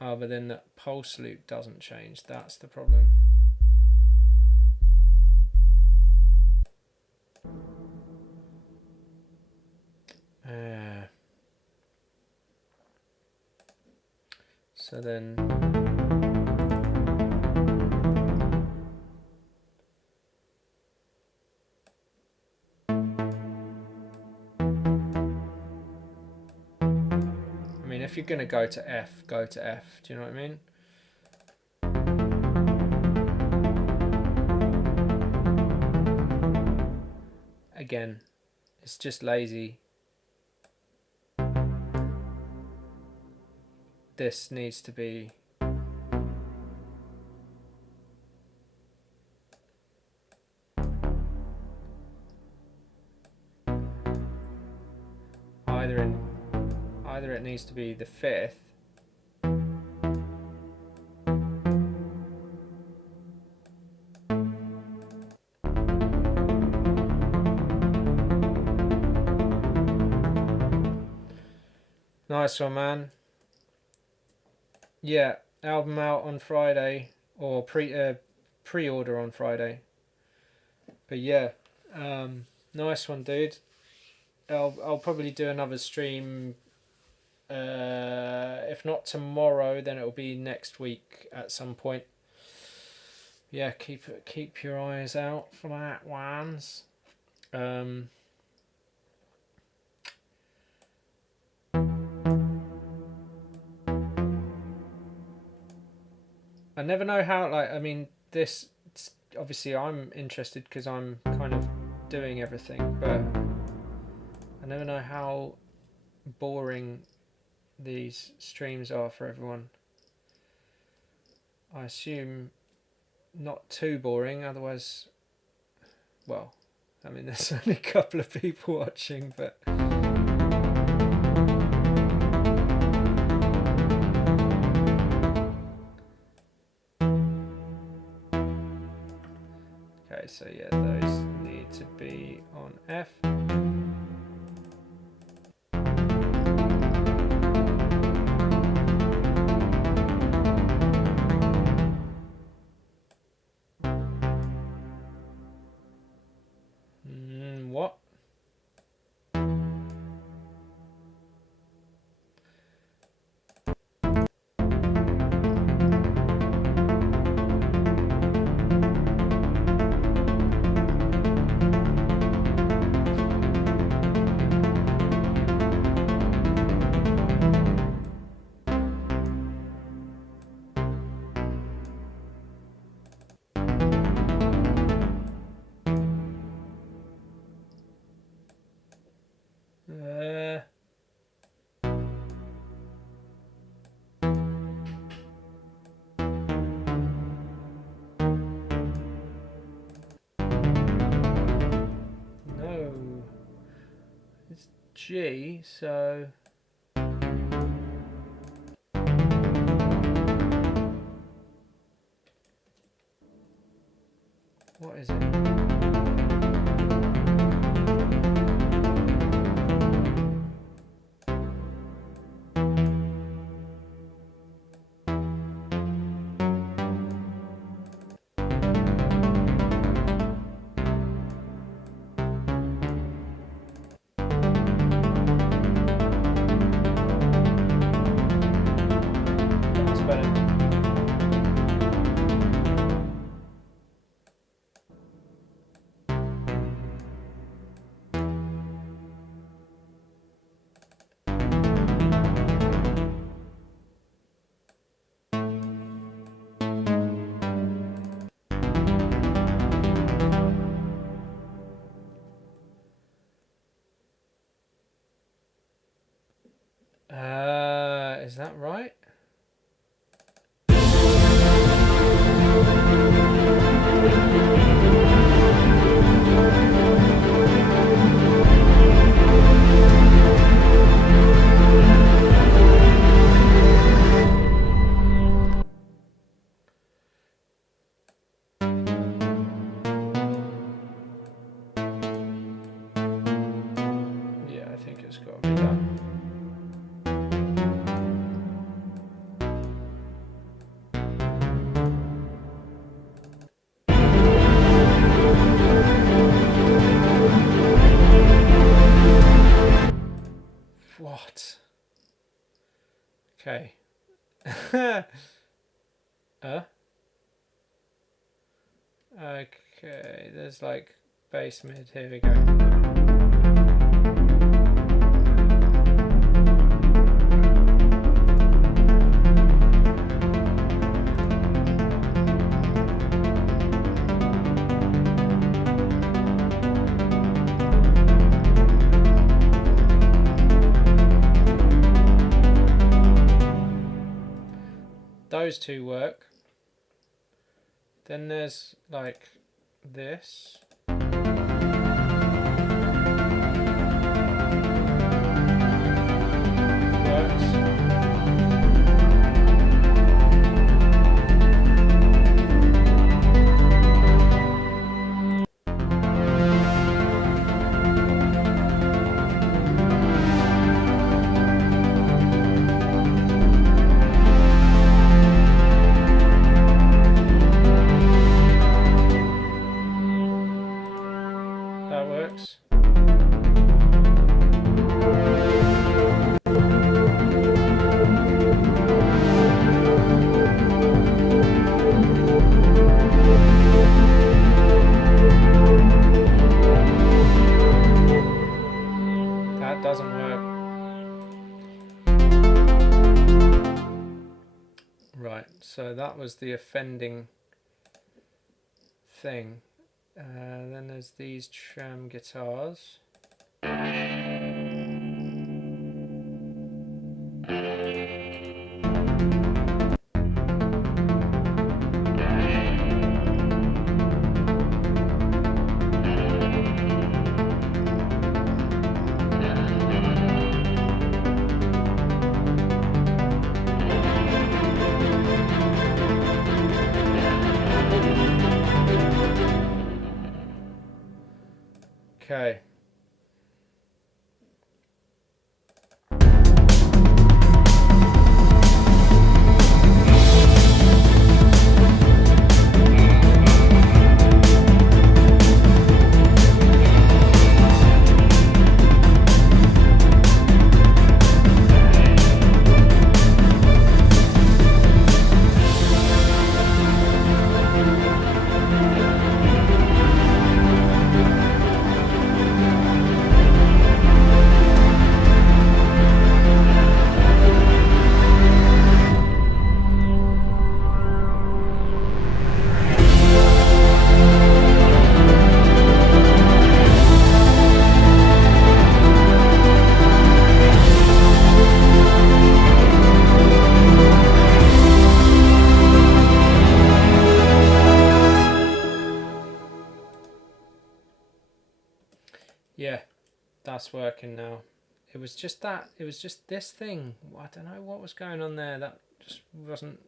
Oh, but then the pulse loop doesn't change. That's the problem. So then if you're going to go to F, go to F. Do you know what I mean? Again, it's just lazy. This needs to be either it needs to be the fifth, nice one, man. Yeah, album out on Friday, or pre-order on Friday. But yeah, nice one, dude. I'll probably do another stream. If not tomorrow, then it'll be next week at some point. Yeah, keep your eyes out for that ones. I never know how, like, I mean, this, obviously I'm interested because I'm kind of doing everything, but I never know how boring these streams are for everyone. I assume not too boring, otherwise, well, I mean, there's only a couple of people watching, but okay, so yeah, those need to be on F. What? G, so what is it? That's better. Is that right? Yeah, I think it's got to be that. What? Okay. Okay, there's like bass mid. Here we go. Those two work. Then there's like this. Works. That works. That doesn't work. Right, so that was the offending thing. Then there's these tram guitars. Okay. Yeah, that's working now. It was just that. It was just this thing. I don't know what was going on there. That just wasn't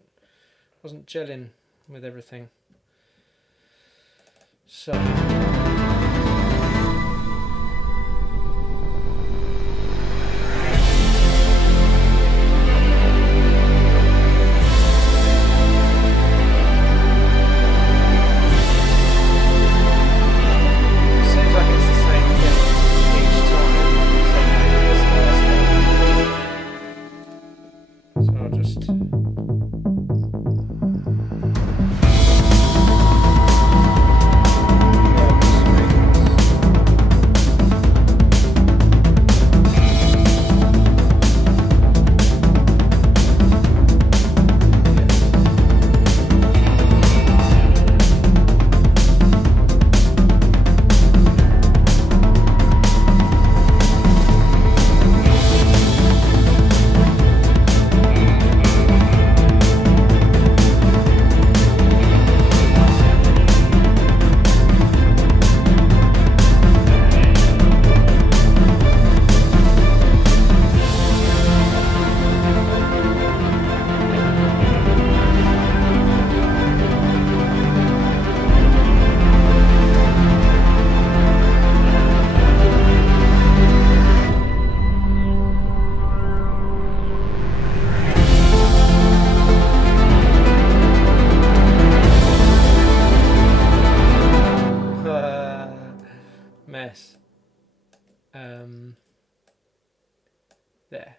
gelling with everything. So. Mess. There.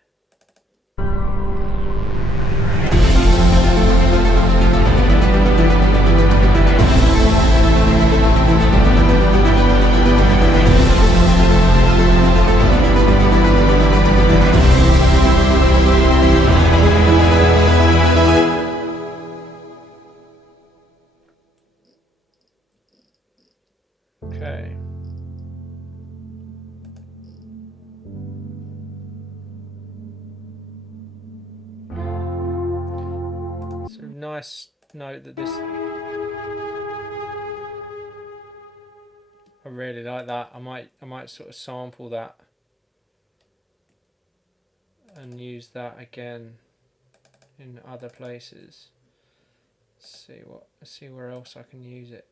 Okay. So nice note that this. I really like that. I might sort of sample that and use that again in other places. Let's see where else I can use it.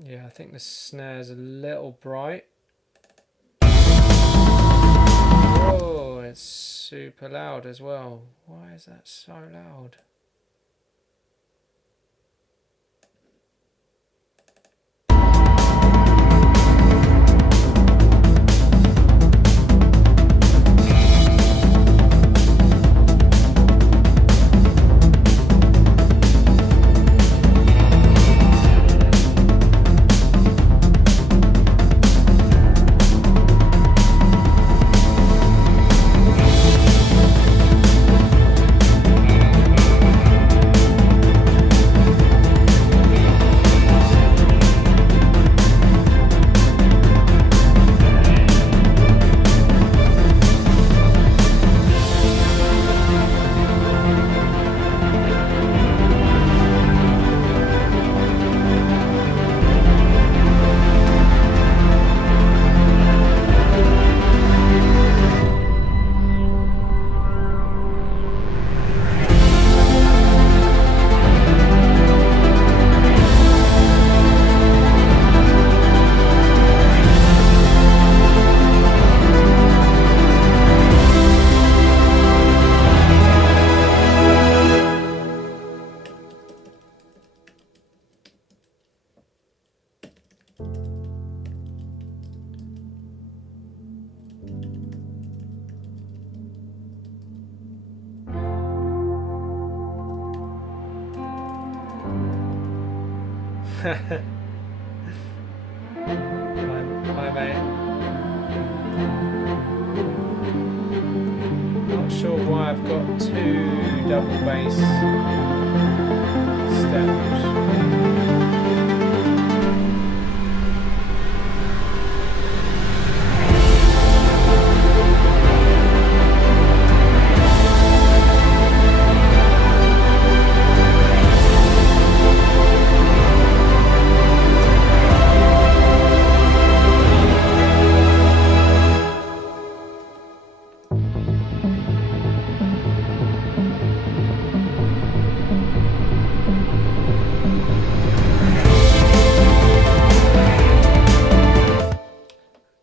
Yeah, I think the snare's a little bright. Oh, it's super loud as well. Why is that so loud? Hi mate. Not sure why I've got 2 double bass stems.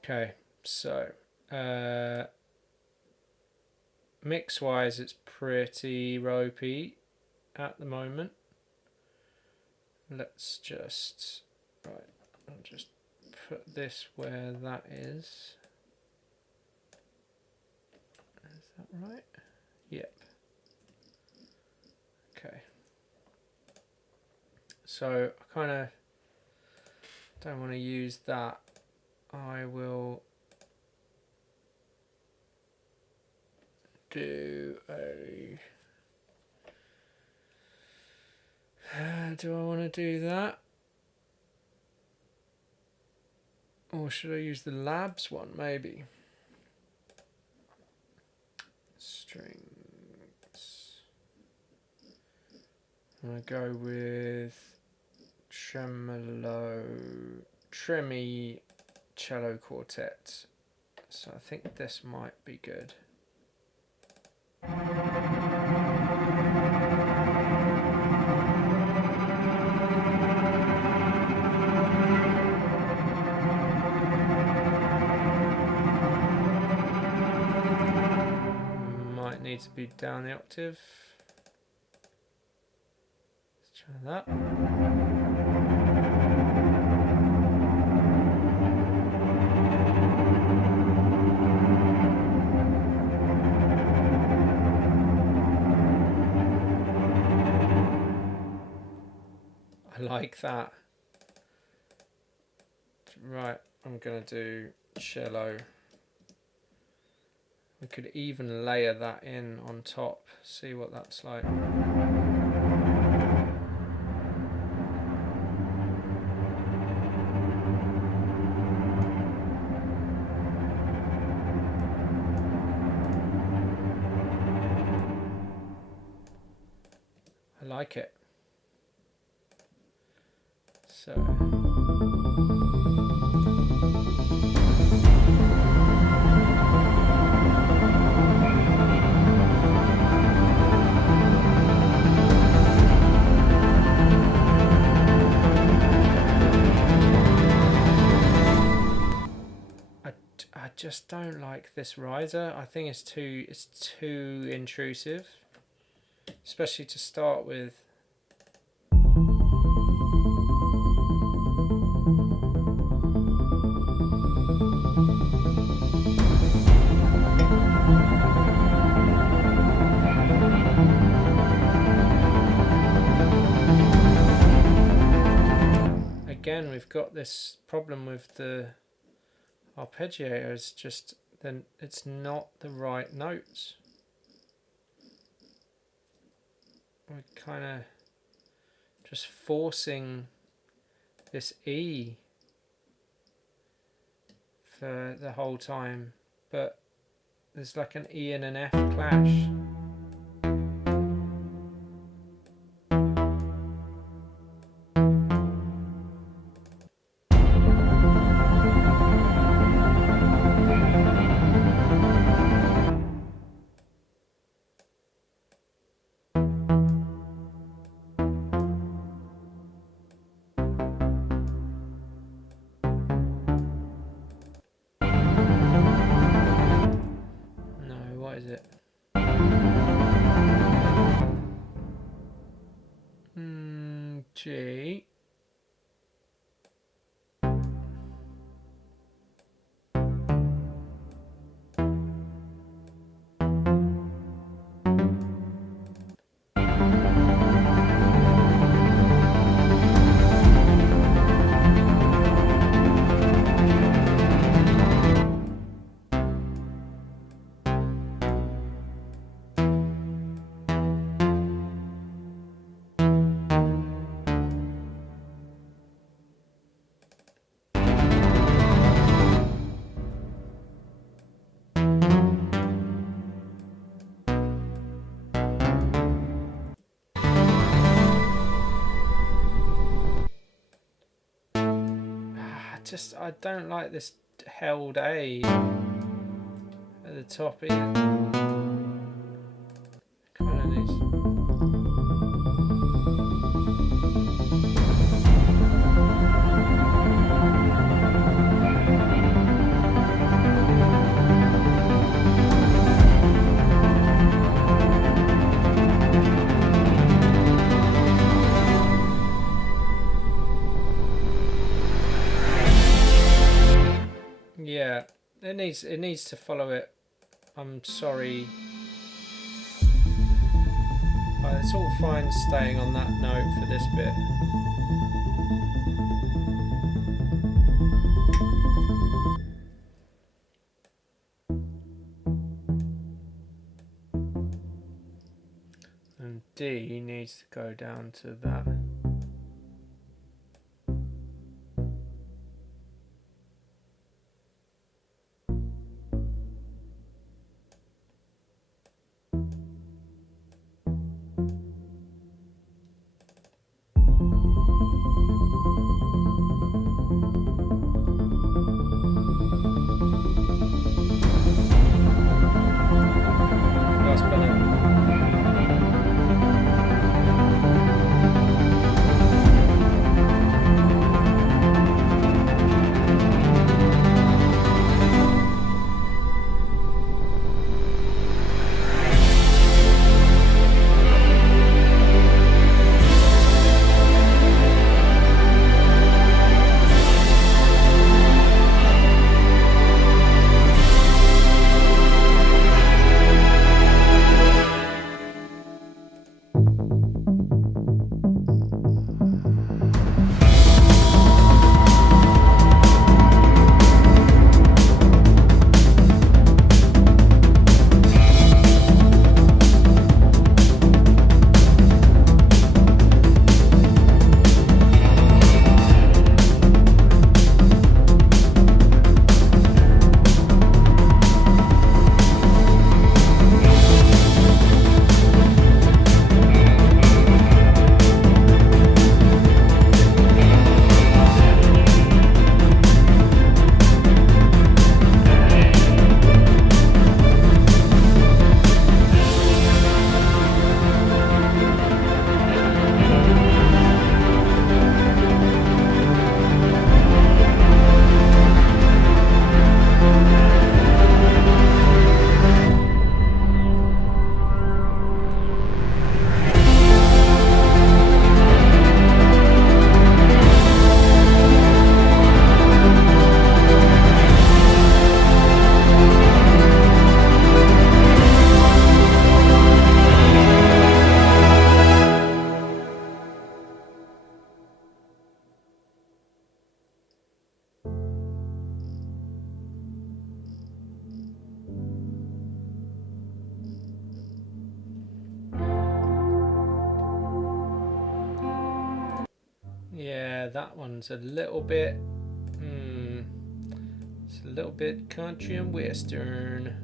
Okay, so mix wise it's pretty ropey at the moment. Let's just, right, I'll just put this where that is. Is that right? Yep. Okay. So I kind of don't want to use that. I will do a... do I want to do that? Or should I use the Labs one, maybe? Strings. I'm going to go with Tremmy Cello Quartet. So I think this might be good. Might need to be down the octave. Let's try that. I like that. Right, I'm going to do cello. We could even layer that in on top, see what that's like. I like it. So I just don't like this riser. I think it's too intrusive, especially to start with. Again, we've got this problem with the arpeggiator. It's just then it's not the right notes. We're kind of just forcing this E for the whole time, but there's like an E and an F clash. G. I don't like this held A at the top either. Kind of needs. Yeah, it needs to follow it. I'm sorry. It's all fine staying on that note for this bit. And D needs to go down to that. Yeah, that one's a little bit. It's a little bit country and western.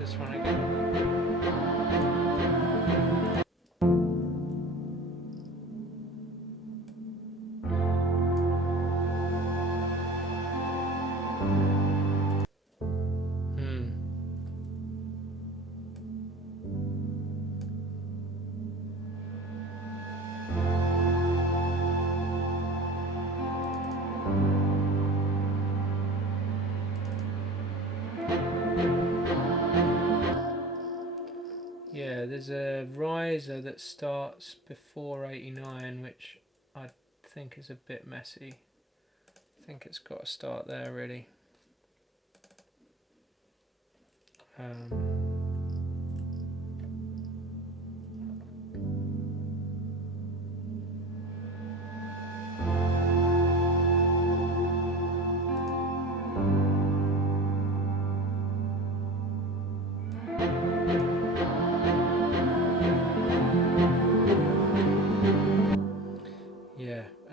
This one again. Yeah, there's a riser that starts before 89, which I think is a bit messy. I think it's got to start there really.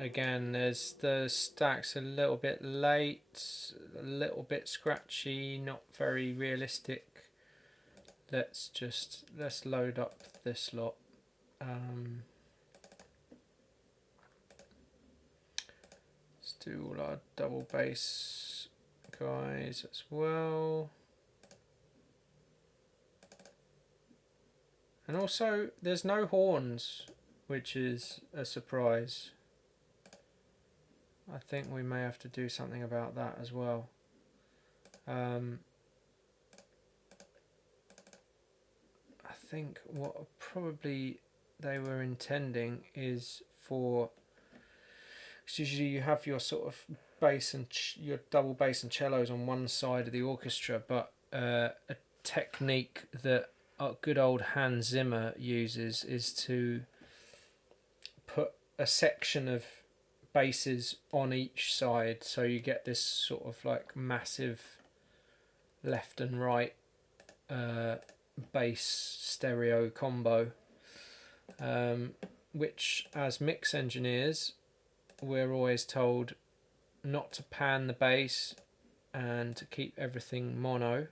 again, there's the stack's a little bit late, a little bit scratchy, not very realistic. Let's load up this lot. Let's do all our double bass guys as well. And also, there's no horns, which is a surprise. I think we may have to do something about that as well. I think what probably they were intending is for, because usually you have your sort of bass and your double bass and cellos on one side of the orchestra, but a technique that good old Hans Zimmer uses is to put a section of basses on each side, so you get this sort of like massive left and right bass stereo combo, which as mix engineers we're always told not to pan the bass and to keep everything mono.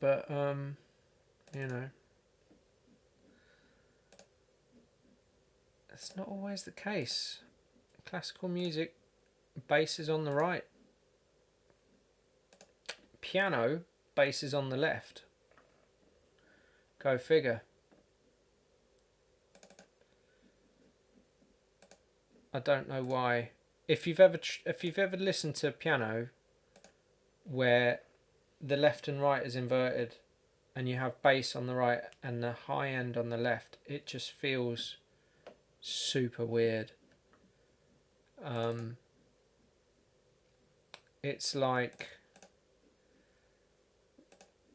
But you know, that's not always the case. Classical music, bass is on the right. Piano, bass is on the left. Go figure. I don't know why. If you've ever listened to a piano where the left and right is inverted and you have bass on the right and the high end on the left, it just feels super weird. It's like,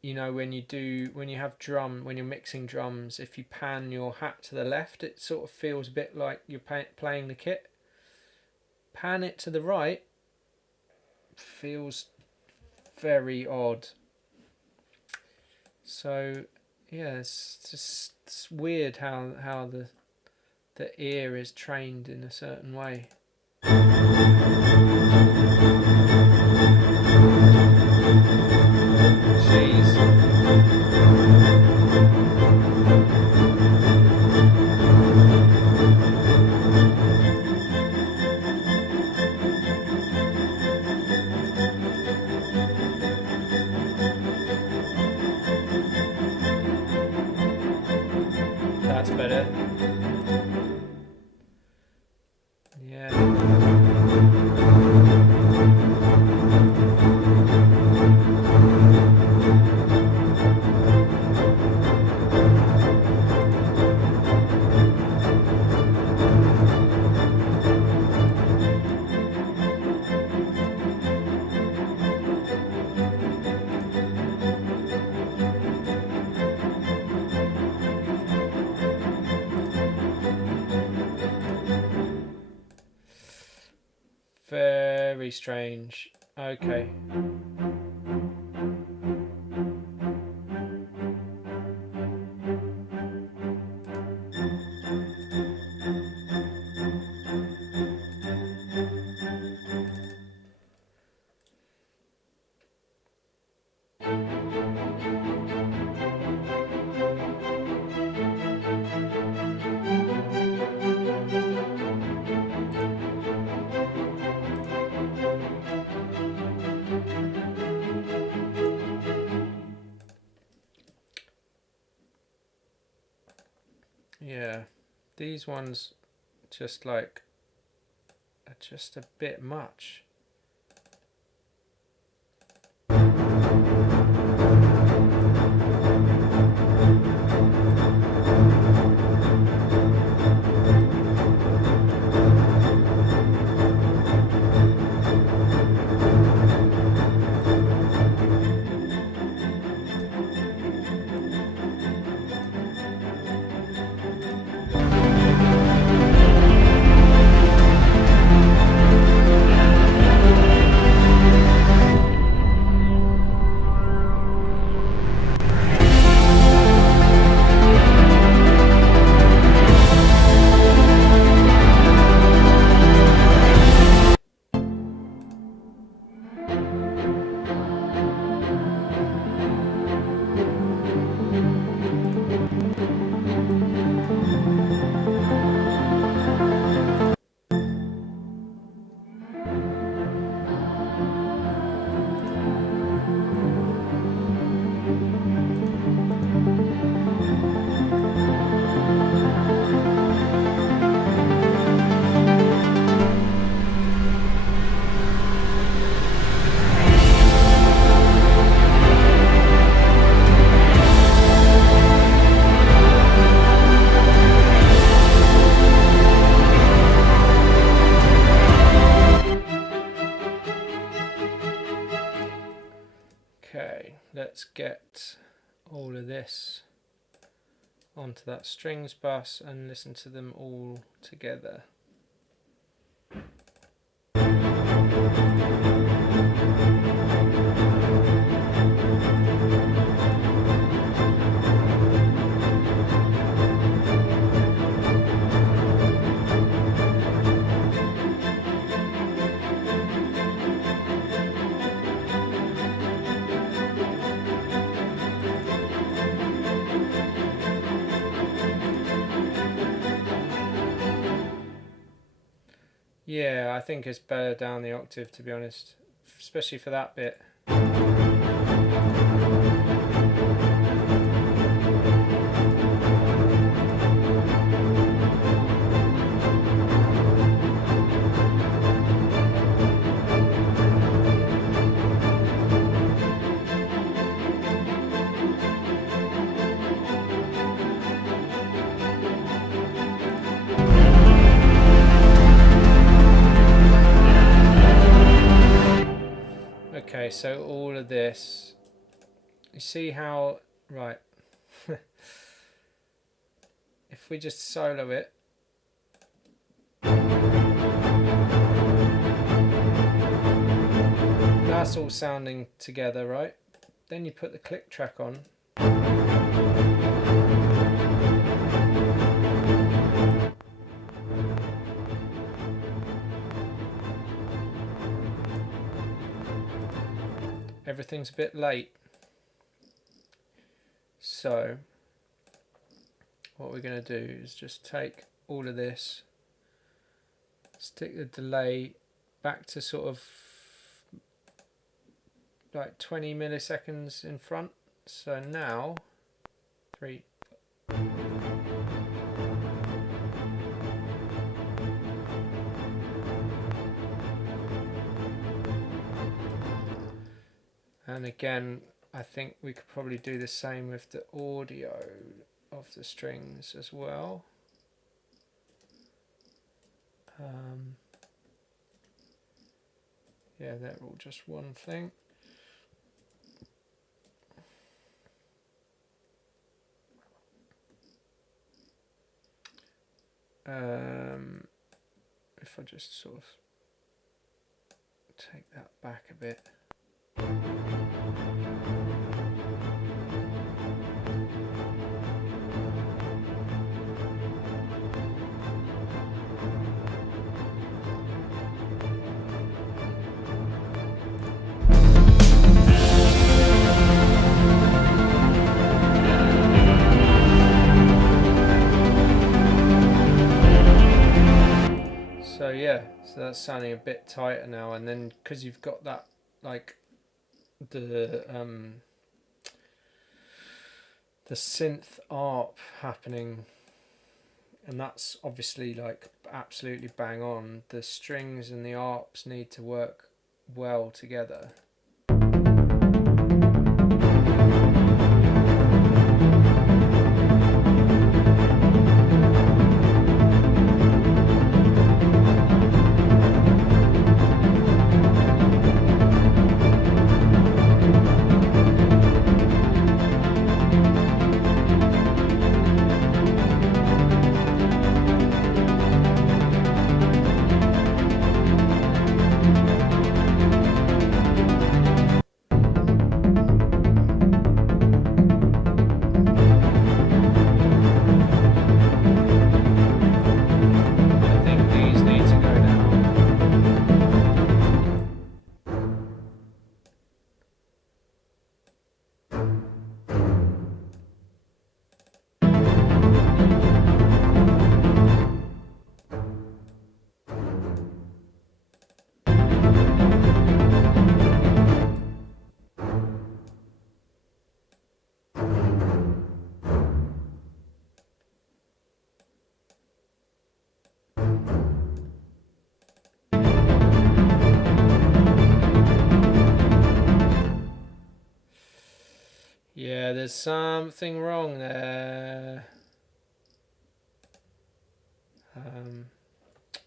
you know, when you're mixing drums, if you pan your hat to the left, it sort of feels a bit like you're playing the kit. Pan it to the right, feels very odd. So yeah, it's weird how the ear is trained in a certain way. Jeez. That's better. Yeah. Very strange. Okay. Yeah, these ones just like are just a bit much. get all of this onto that strings bus and listen to them all together. Yeah, I think it's better down the octave, to be honest, especially for that bit. Okay, so all of this, you see how, right, if we just solo it, that's all sounding together, right? Then you put the click track on. Everything's a bit late, so what we're going to do is just take all of this, stick the delay back to sort of like 20 milliseconds in front. So now 3. And again, I think we could probably do the same with the audio of the strings as well. Yeah, they're all just one thing. If I just sort of take that back a bit. So yeah, so that's sounding a bit tighter now, and then because you've got that like the synth ARP happening, and that's obviously like absolutely bang on. The strings and the ARPs need to work well together. Yeah, there's something wrong there.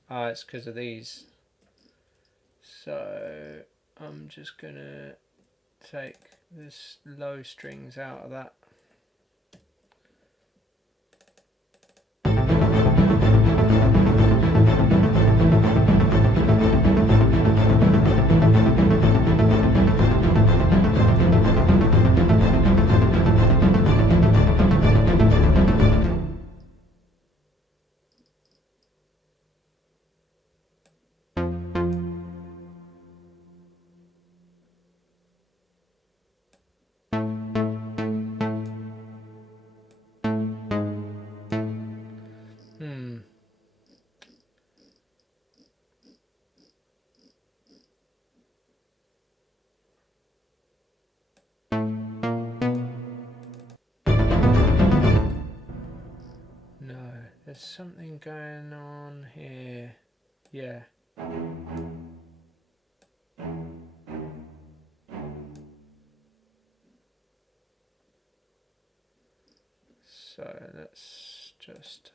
It's because of these. So I'm just gonna take There's low strings out of that. No, there's something going on here. Yeah. So let's just...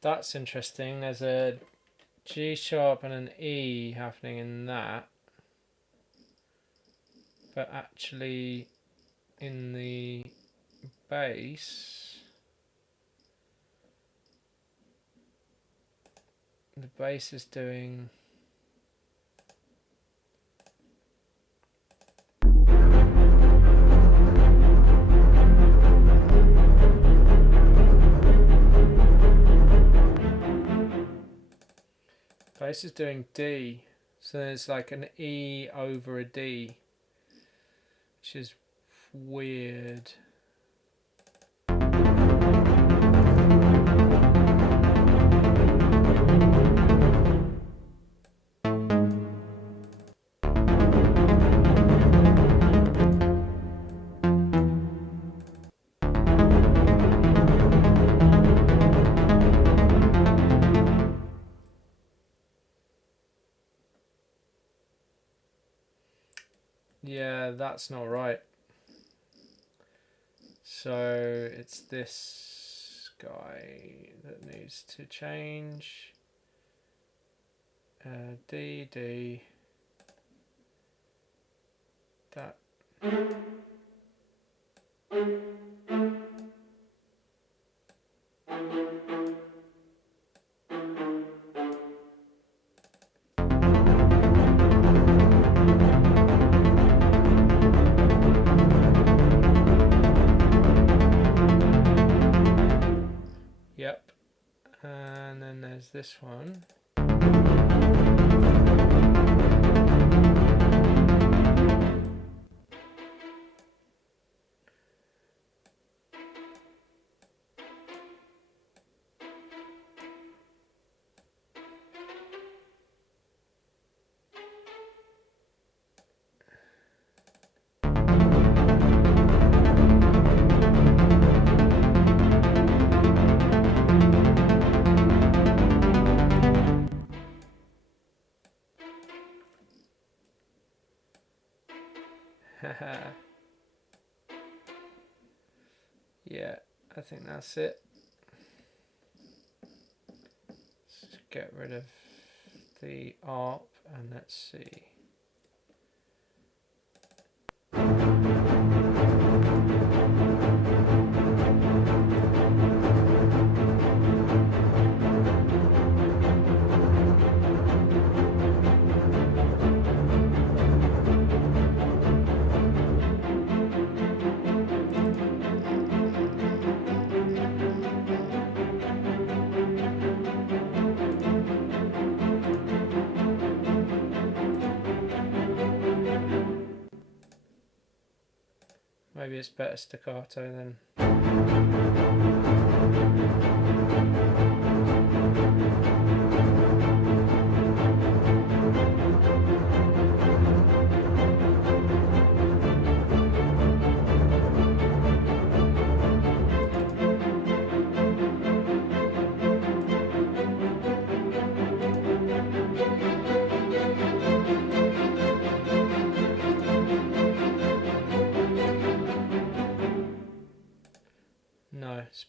That's interesting. There's a G sharp and an E happening in that, but actually in the bass, the bass is doing... Bass is doing D, so there's like an E over a D, which is weird. Yeah, that's not right. So it's this guy that needs to change. D, D. That. Yep, and then there's this one. Yeah, I think that's it. Let's get rid of the ARP and let's see. Maybe it's better staccato then.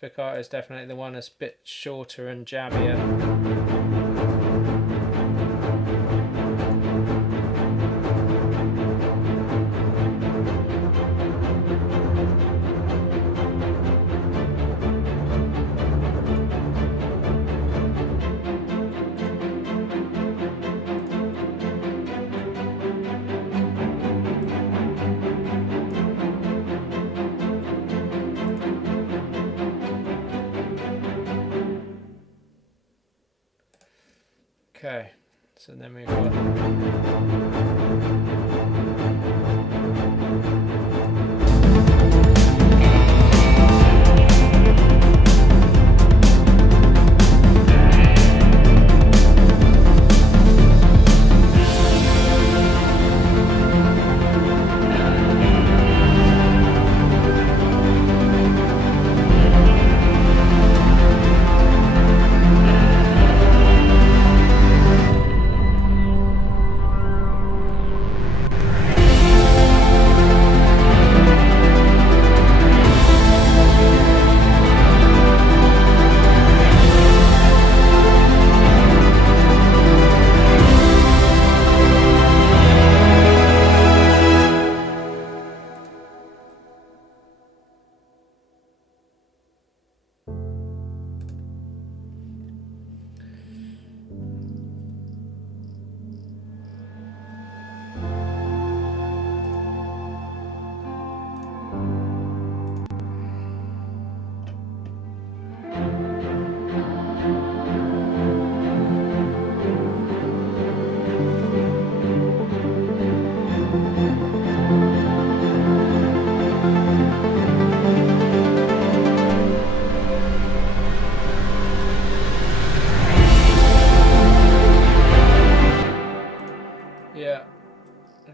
spiccato is definitely the one that's a bit shorter and jabbier. Okay, so then we've got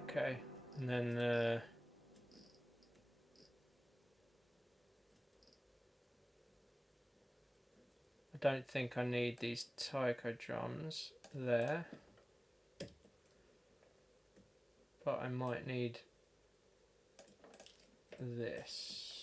okay, and then I don't think I need these taiko drums there, but I might need this.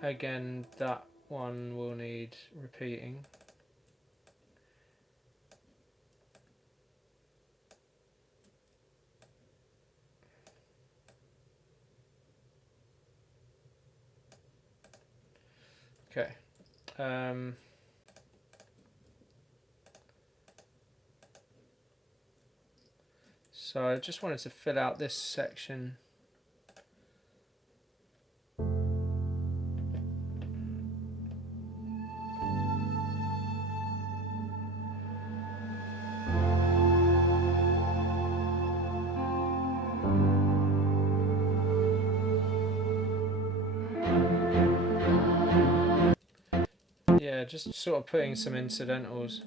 Again, that one will need repeating. Okay. So I just wanted to fill out this section. Yeah, just sort of putting some incidentals.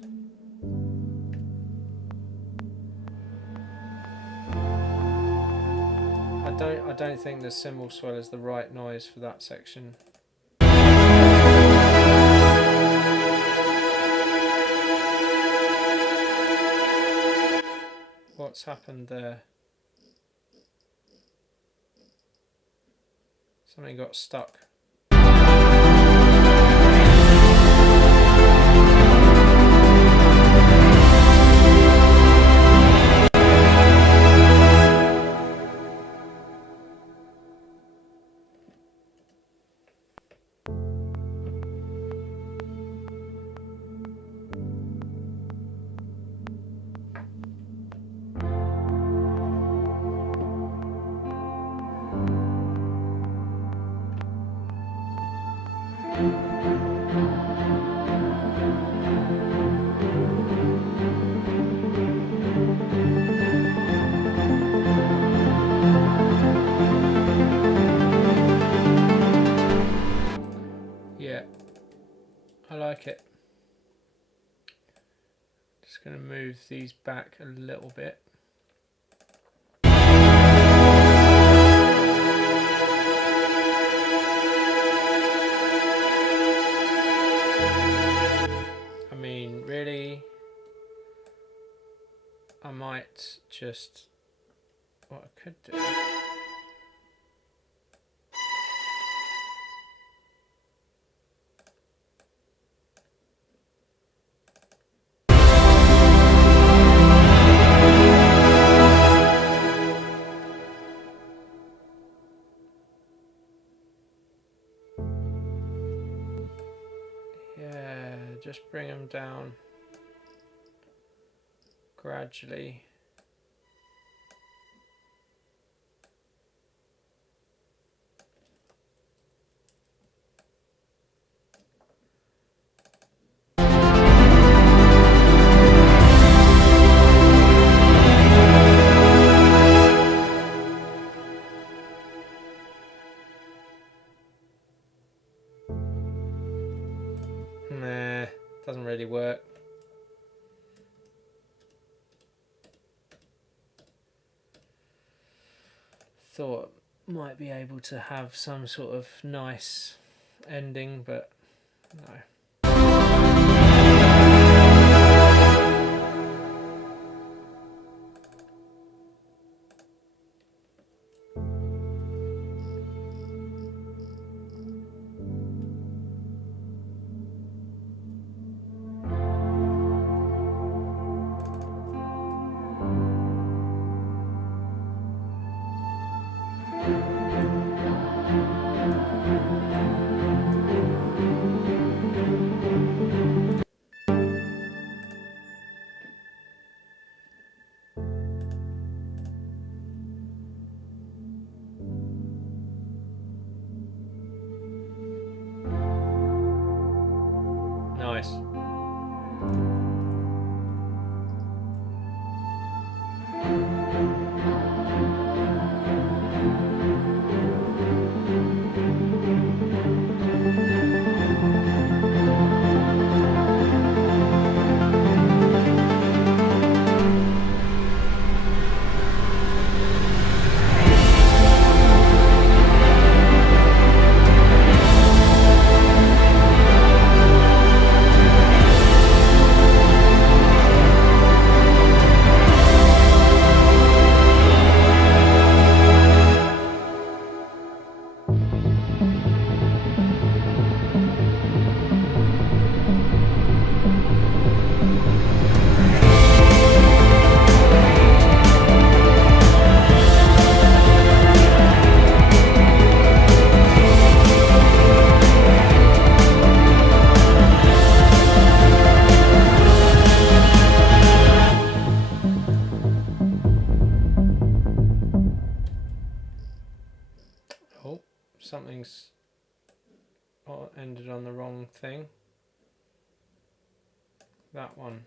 I don't think the cymbal swell is the right noise for that section. What's happened there? Something got stuck. Yeah, I like it. Just going to move these back a little bit. I mean, really, I might just, what I could do. Yeah, just bring them down gradually. Nah, doesn't really work. Thought might be able to have some sort of nice ending, but no. Nice. Something's ended on the wrong thing. That one.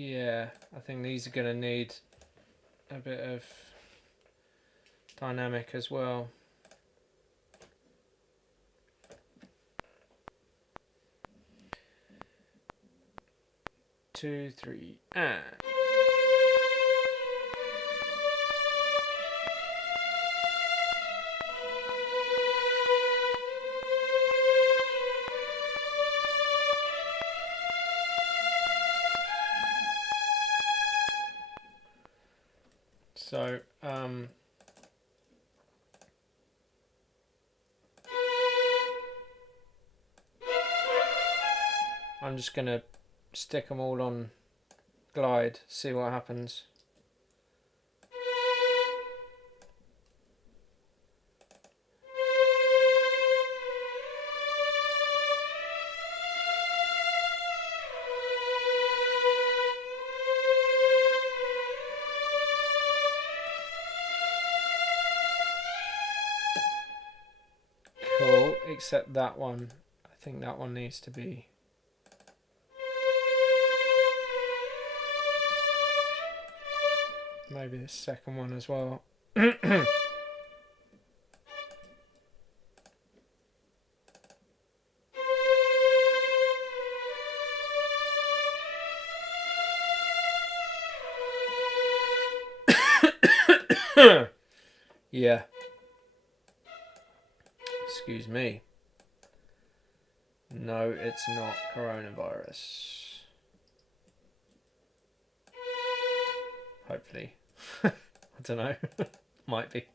Yeah, I think these are going to need a bit of dynamic as well. Two, three, and... So, I'm just going to stick them all on glide, see what happens. except that one. I think that one needs to be. Maybe the second one as well. Yeah. Excuse me. No, it's not coronavirus. Hopefully. I don't know. Might be.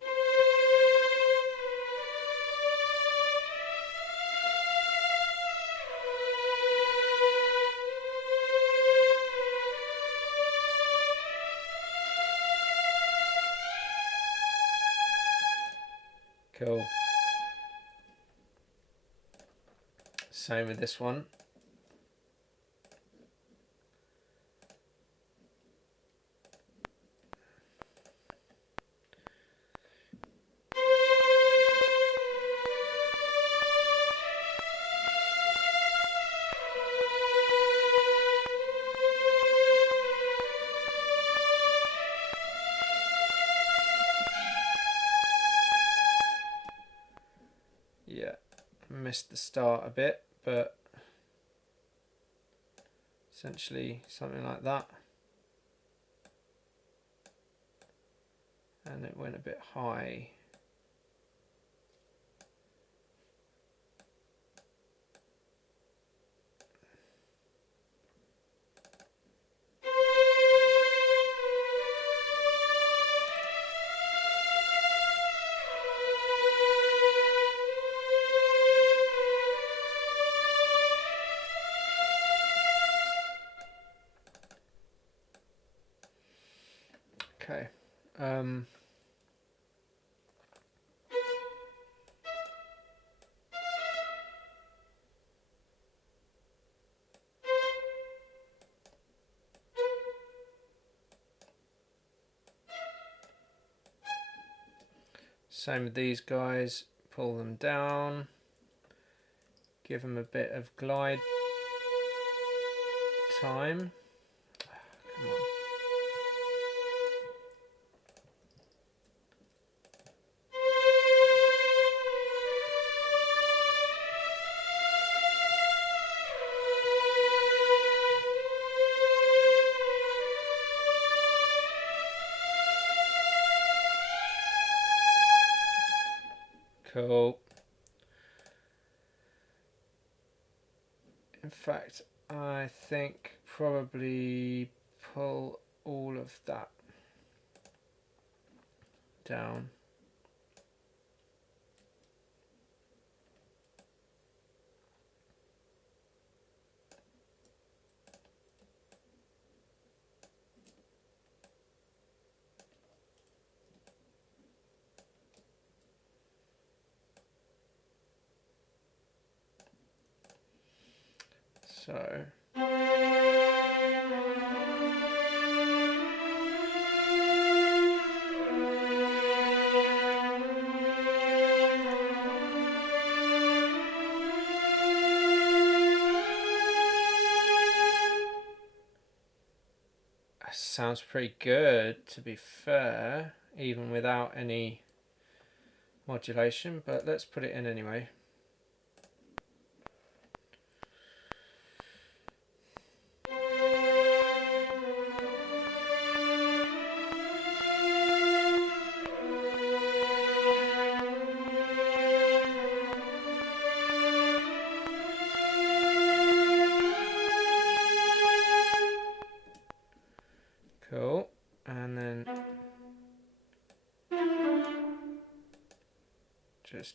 Cool. Same with this one. Yeah, missed the start a bit, but essentially something like that. And it went a bit high. Okay. Same with these guys. Pull them down. Give them a bit of glide time. Come on. Cool. In fact, I think probably pull all of that down. So sounds pretty good, to be fair, even without any modulation, but let's put it in anyway. Cool. And then just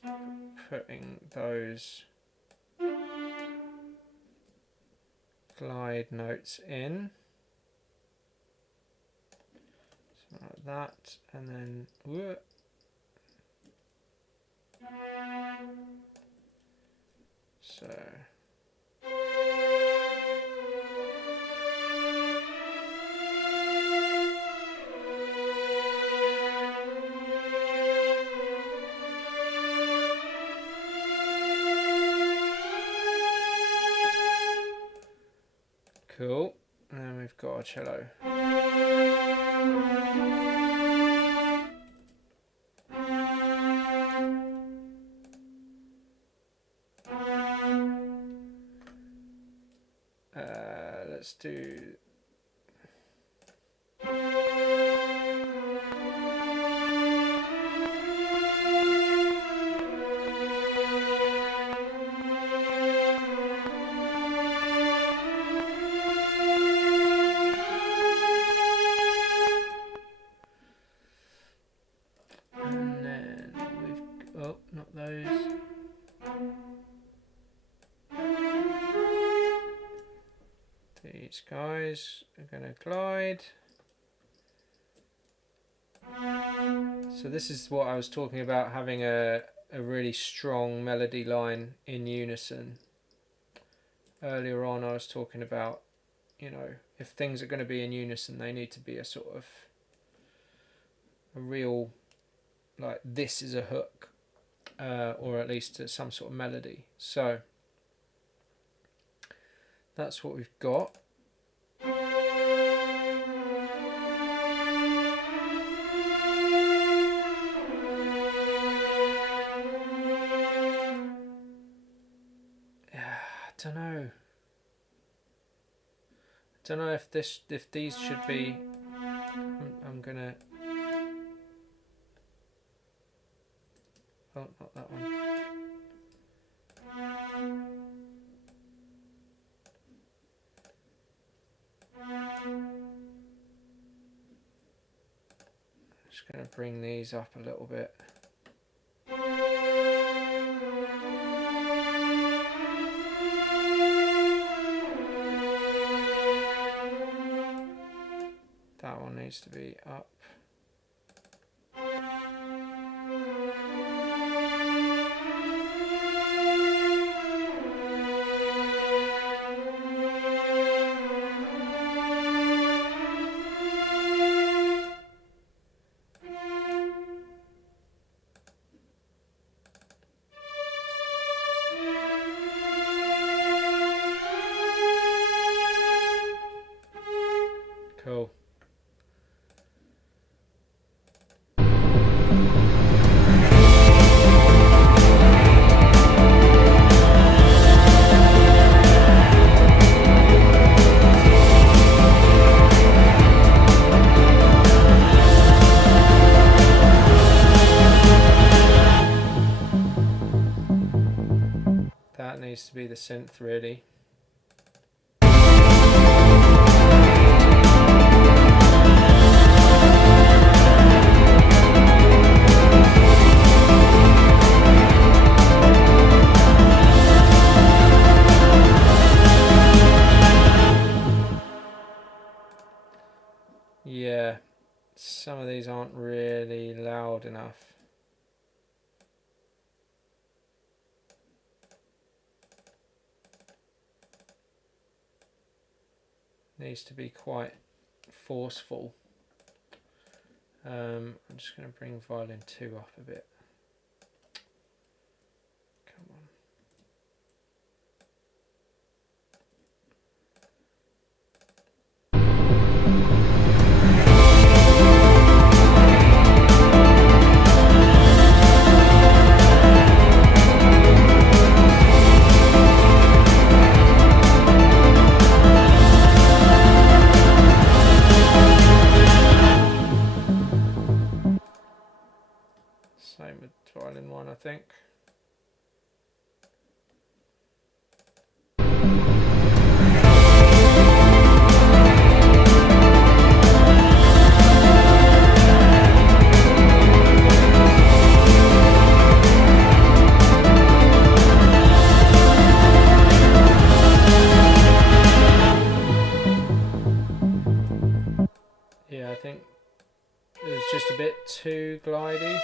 putting those glide notes in. Something like that. And then whoop. So Cool. And we've got our cello. Let's do. And then we've, oh, not those. These guys are going to glide. So this is what I was talking about, having a really strong melody line in unison. Earlier on I was talking about, you know, if things are going to be in unison, they need to be a sort of a real, like this is a hook, or at least some sort of melody. So that's what we've got. Don't know if these should be. I'm gonna. Oh, not that one. Just gonna bring these up a little bit. That one needs to be up. Cool. That needs to be the synth, really. Yeah, some of these aren't really loud enough. Needs to be quite forceful. I'm just going to bring violin 2 up a bit. Come on. Same with violin 1, I think. Yeah, I think it was just a bit too glidey.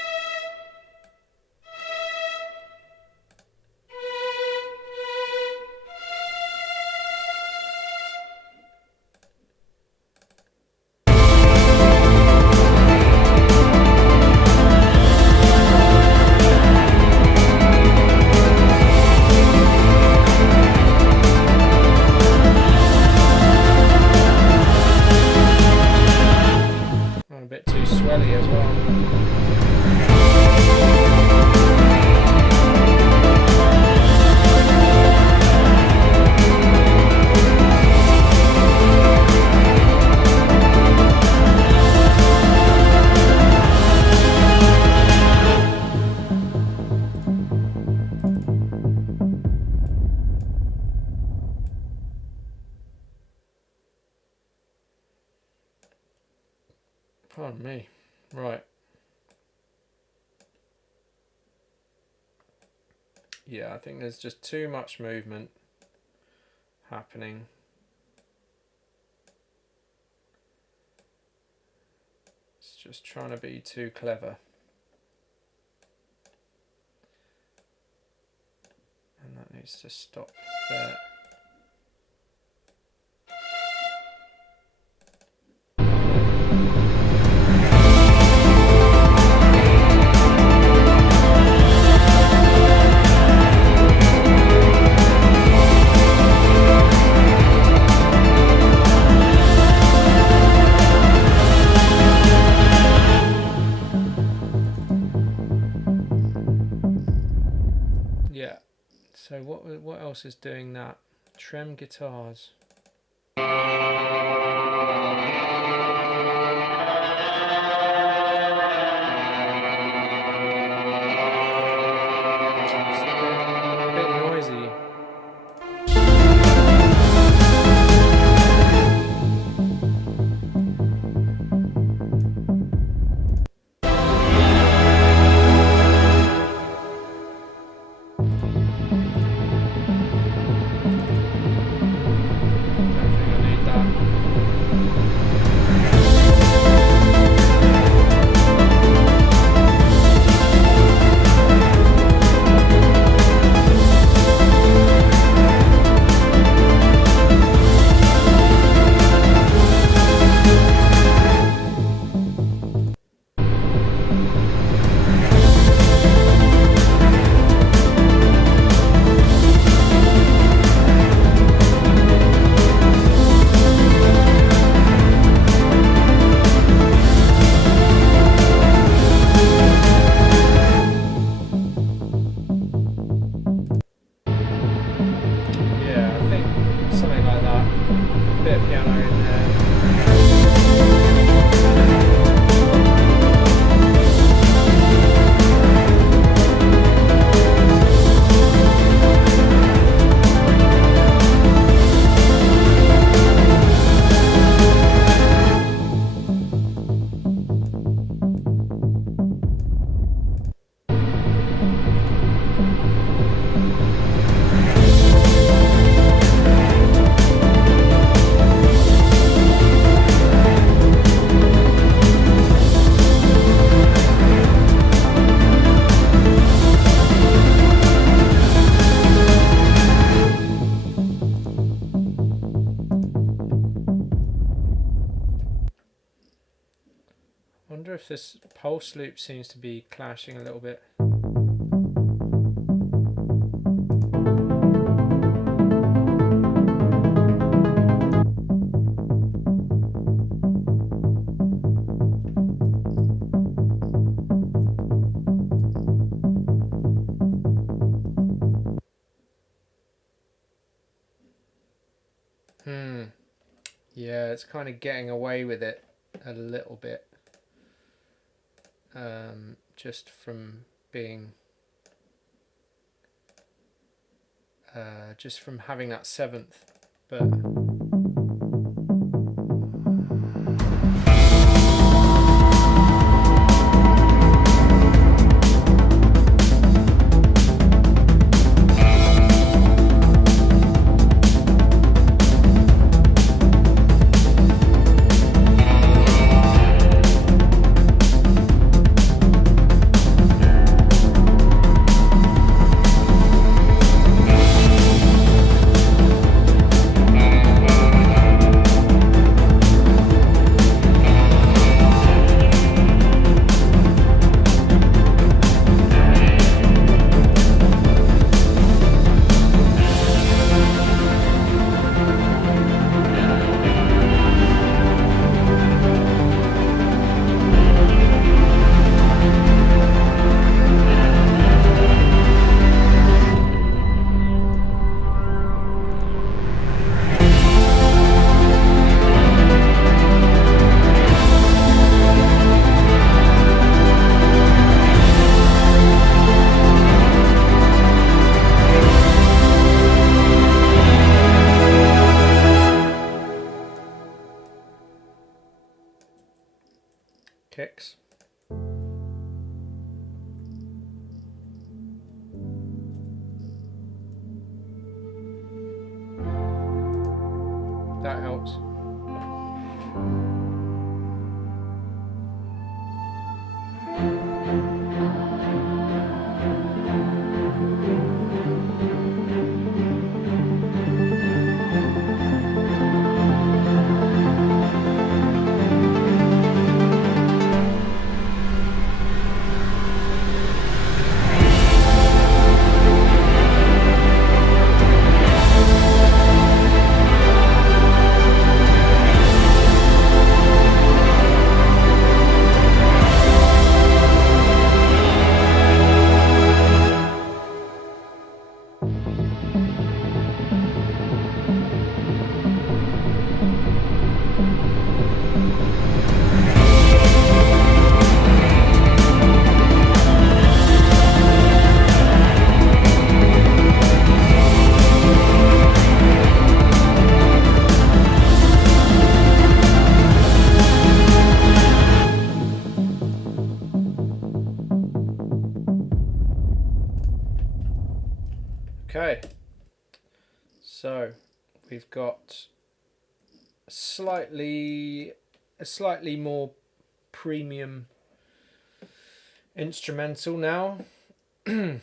me. Right. Yeah, I think there's just too much movement happening. It's just trying to be too clever. And that needs to stop there. So what else is doing that? Trem guitars. It's a bit noisy. I wonder if this pulse loop seems to be clashing a little bit. Yeah, it's kind of getting away with it a little bit. Just from being just from having that seventh, but that helps. Okay, so we've got a slightly more premium instrumental now. It's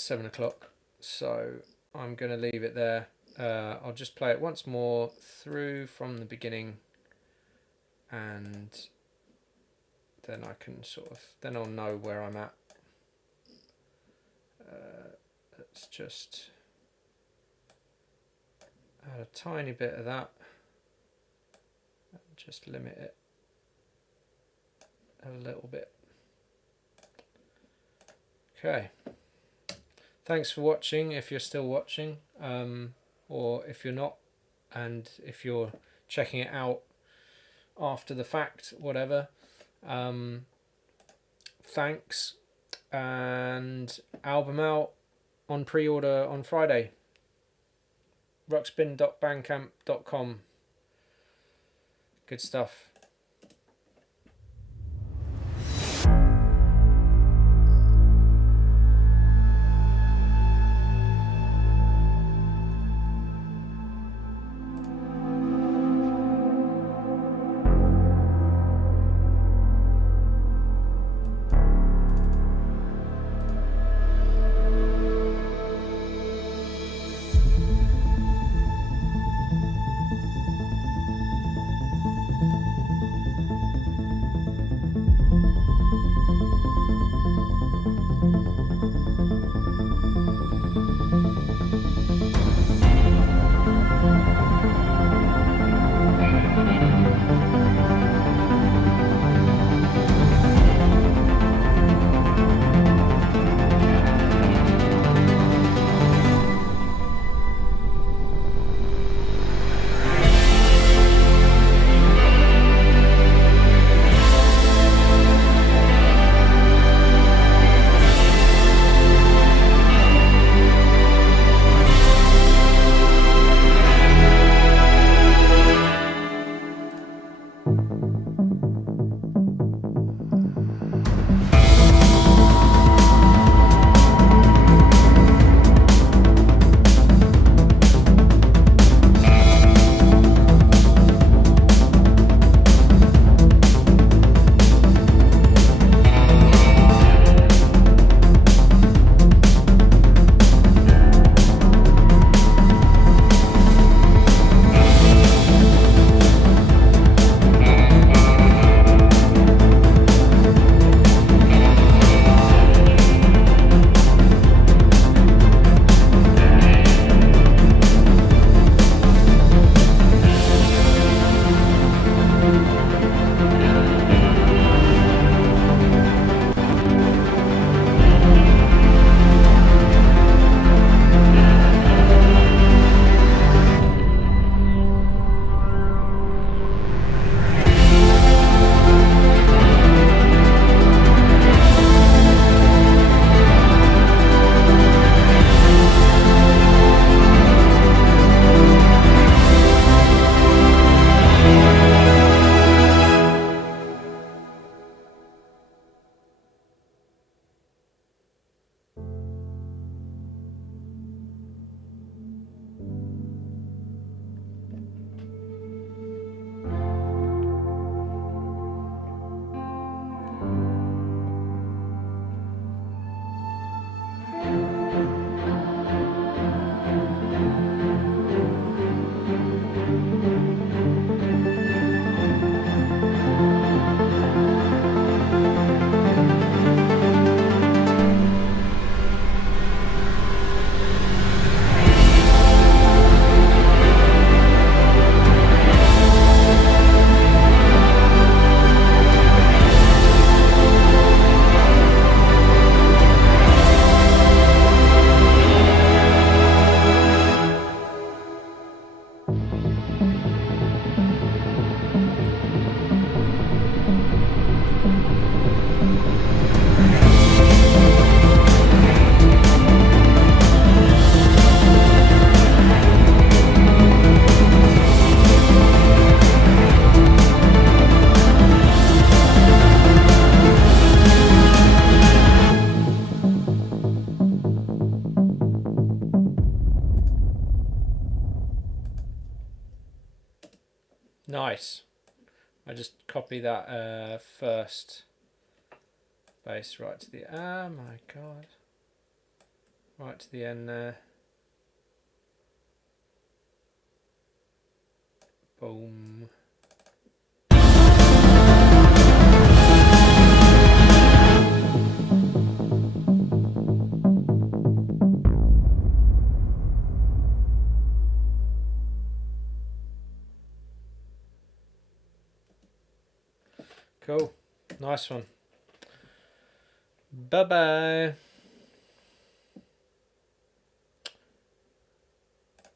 7 o'clock, so I'm going to leave it there. I'll just play it once more through from the beginning, and then I can then I'll know where I'm at. Let's just add a tiny bit of that and just limit it a little bit. Okay, thanks for watching if you're still watching, or if you're not, and if you're checking it out after the fact, whatever. Thanks, and album out on pre-order on Friday. ruxbin.bandcamp.com. Good stuff. Nice. I just copy that first base right to the, oh my god, right to the end there. Boom. Cool. Nice one. Bye bye.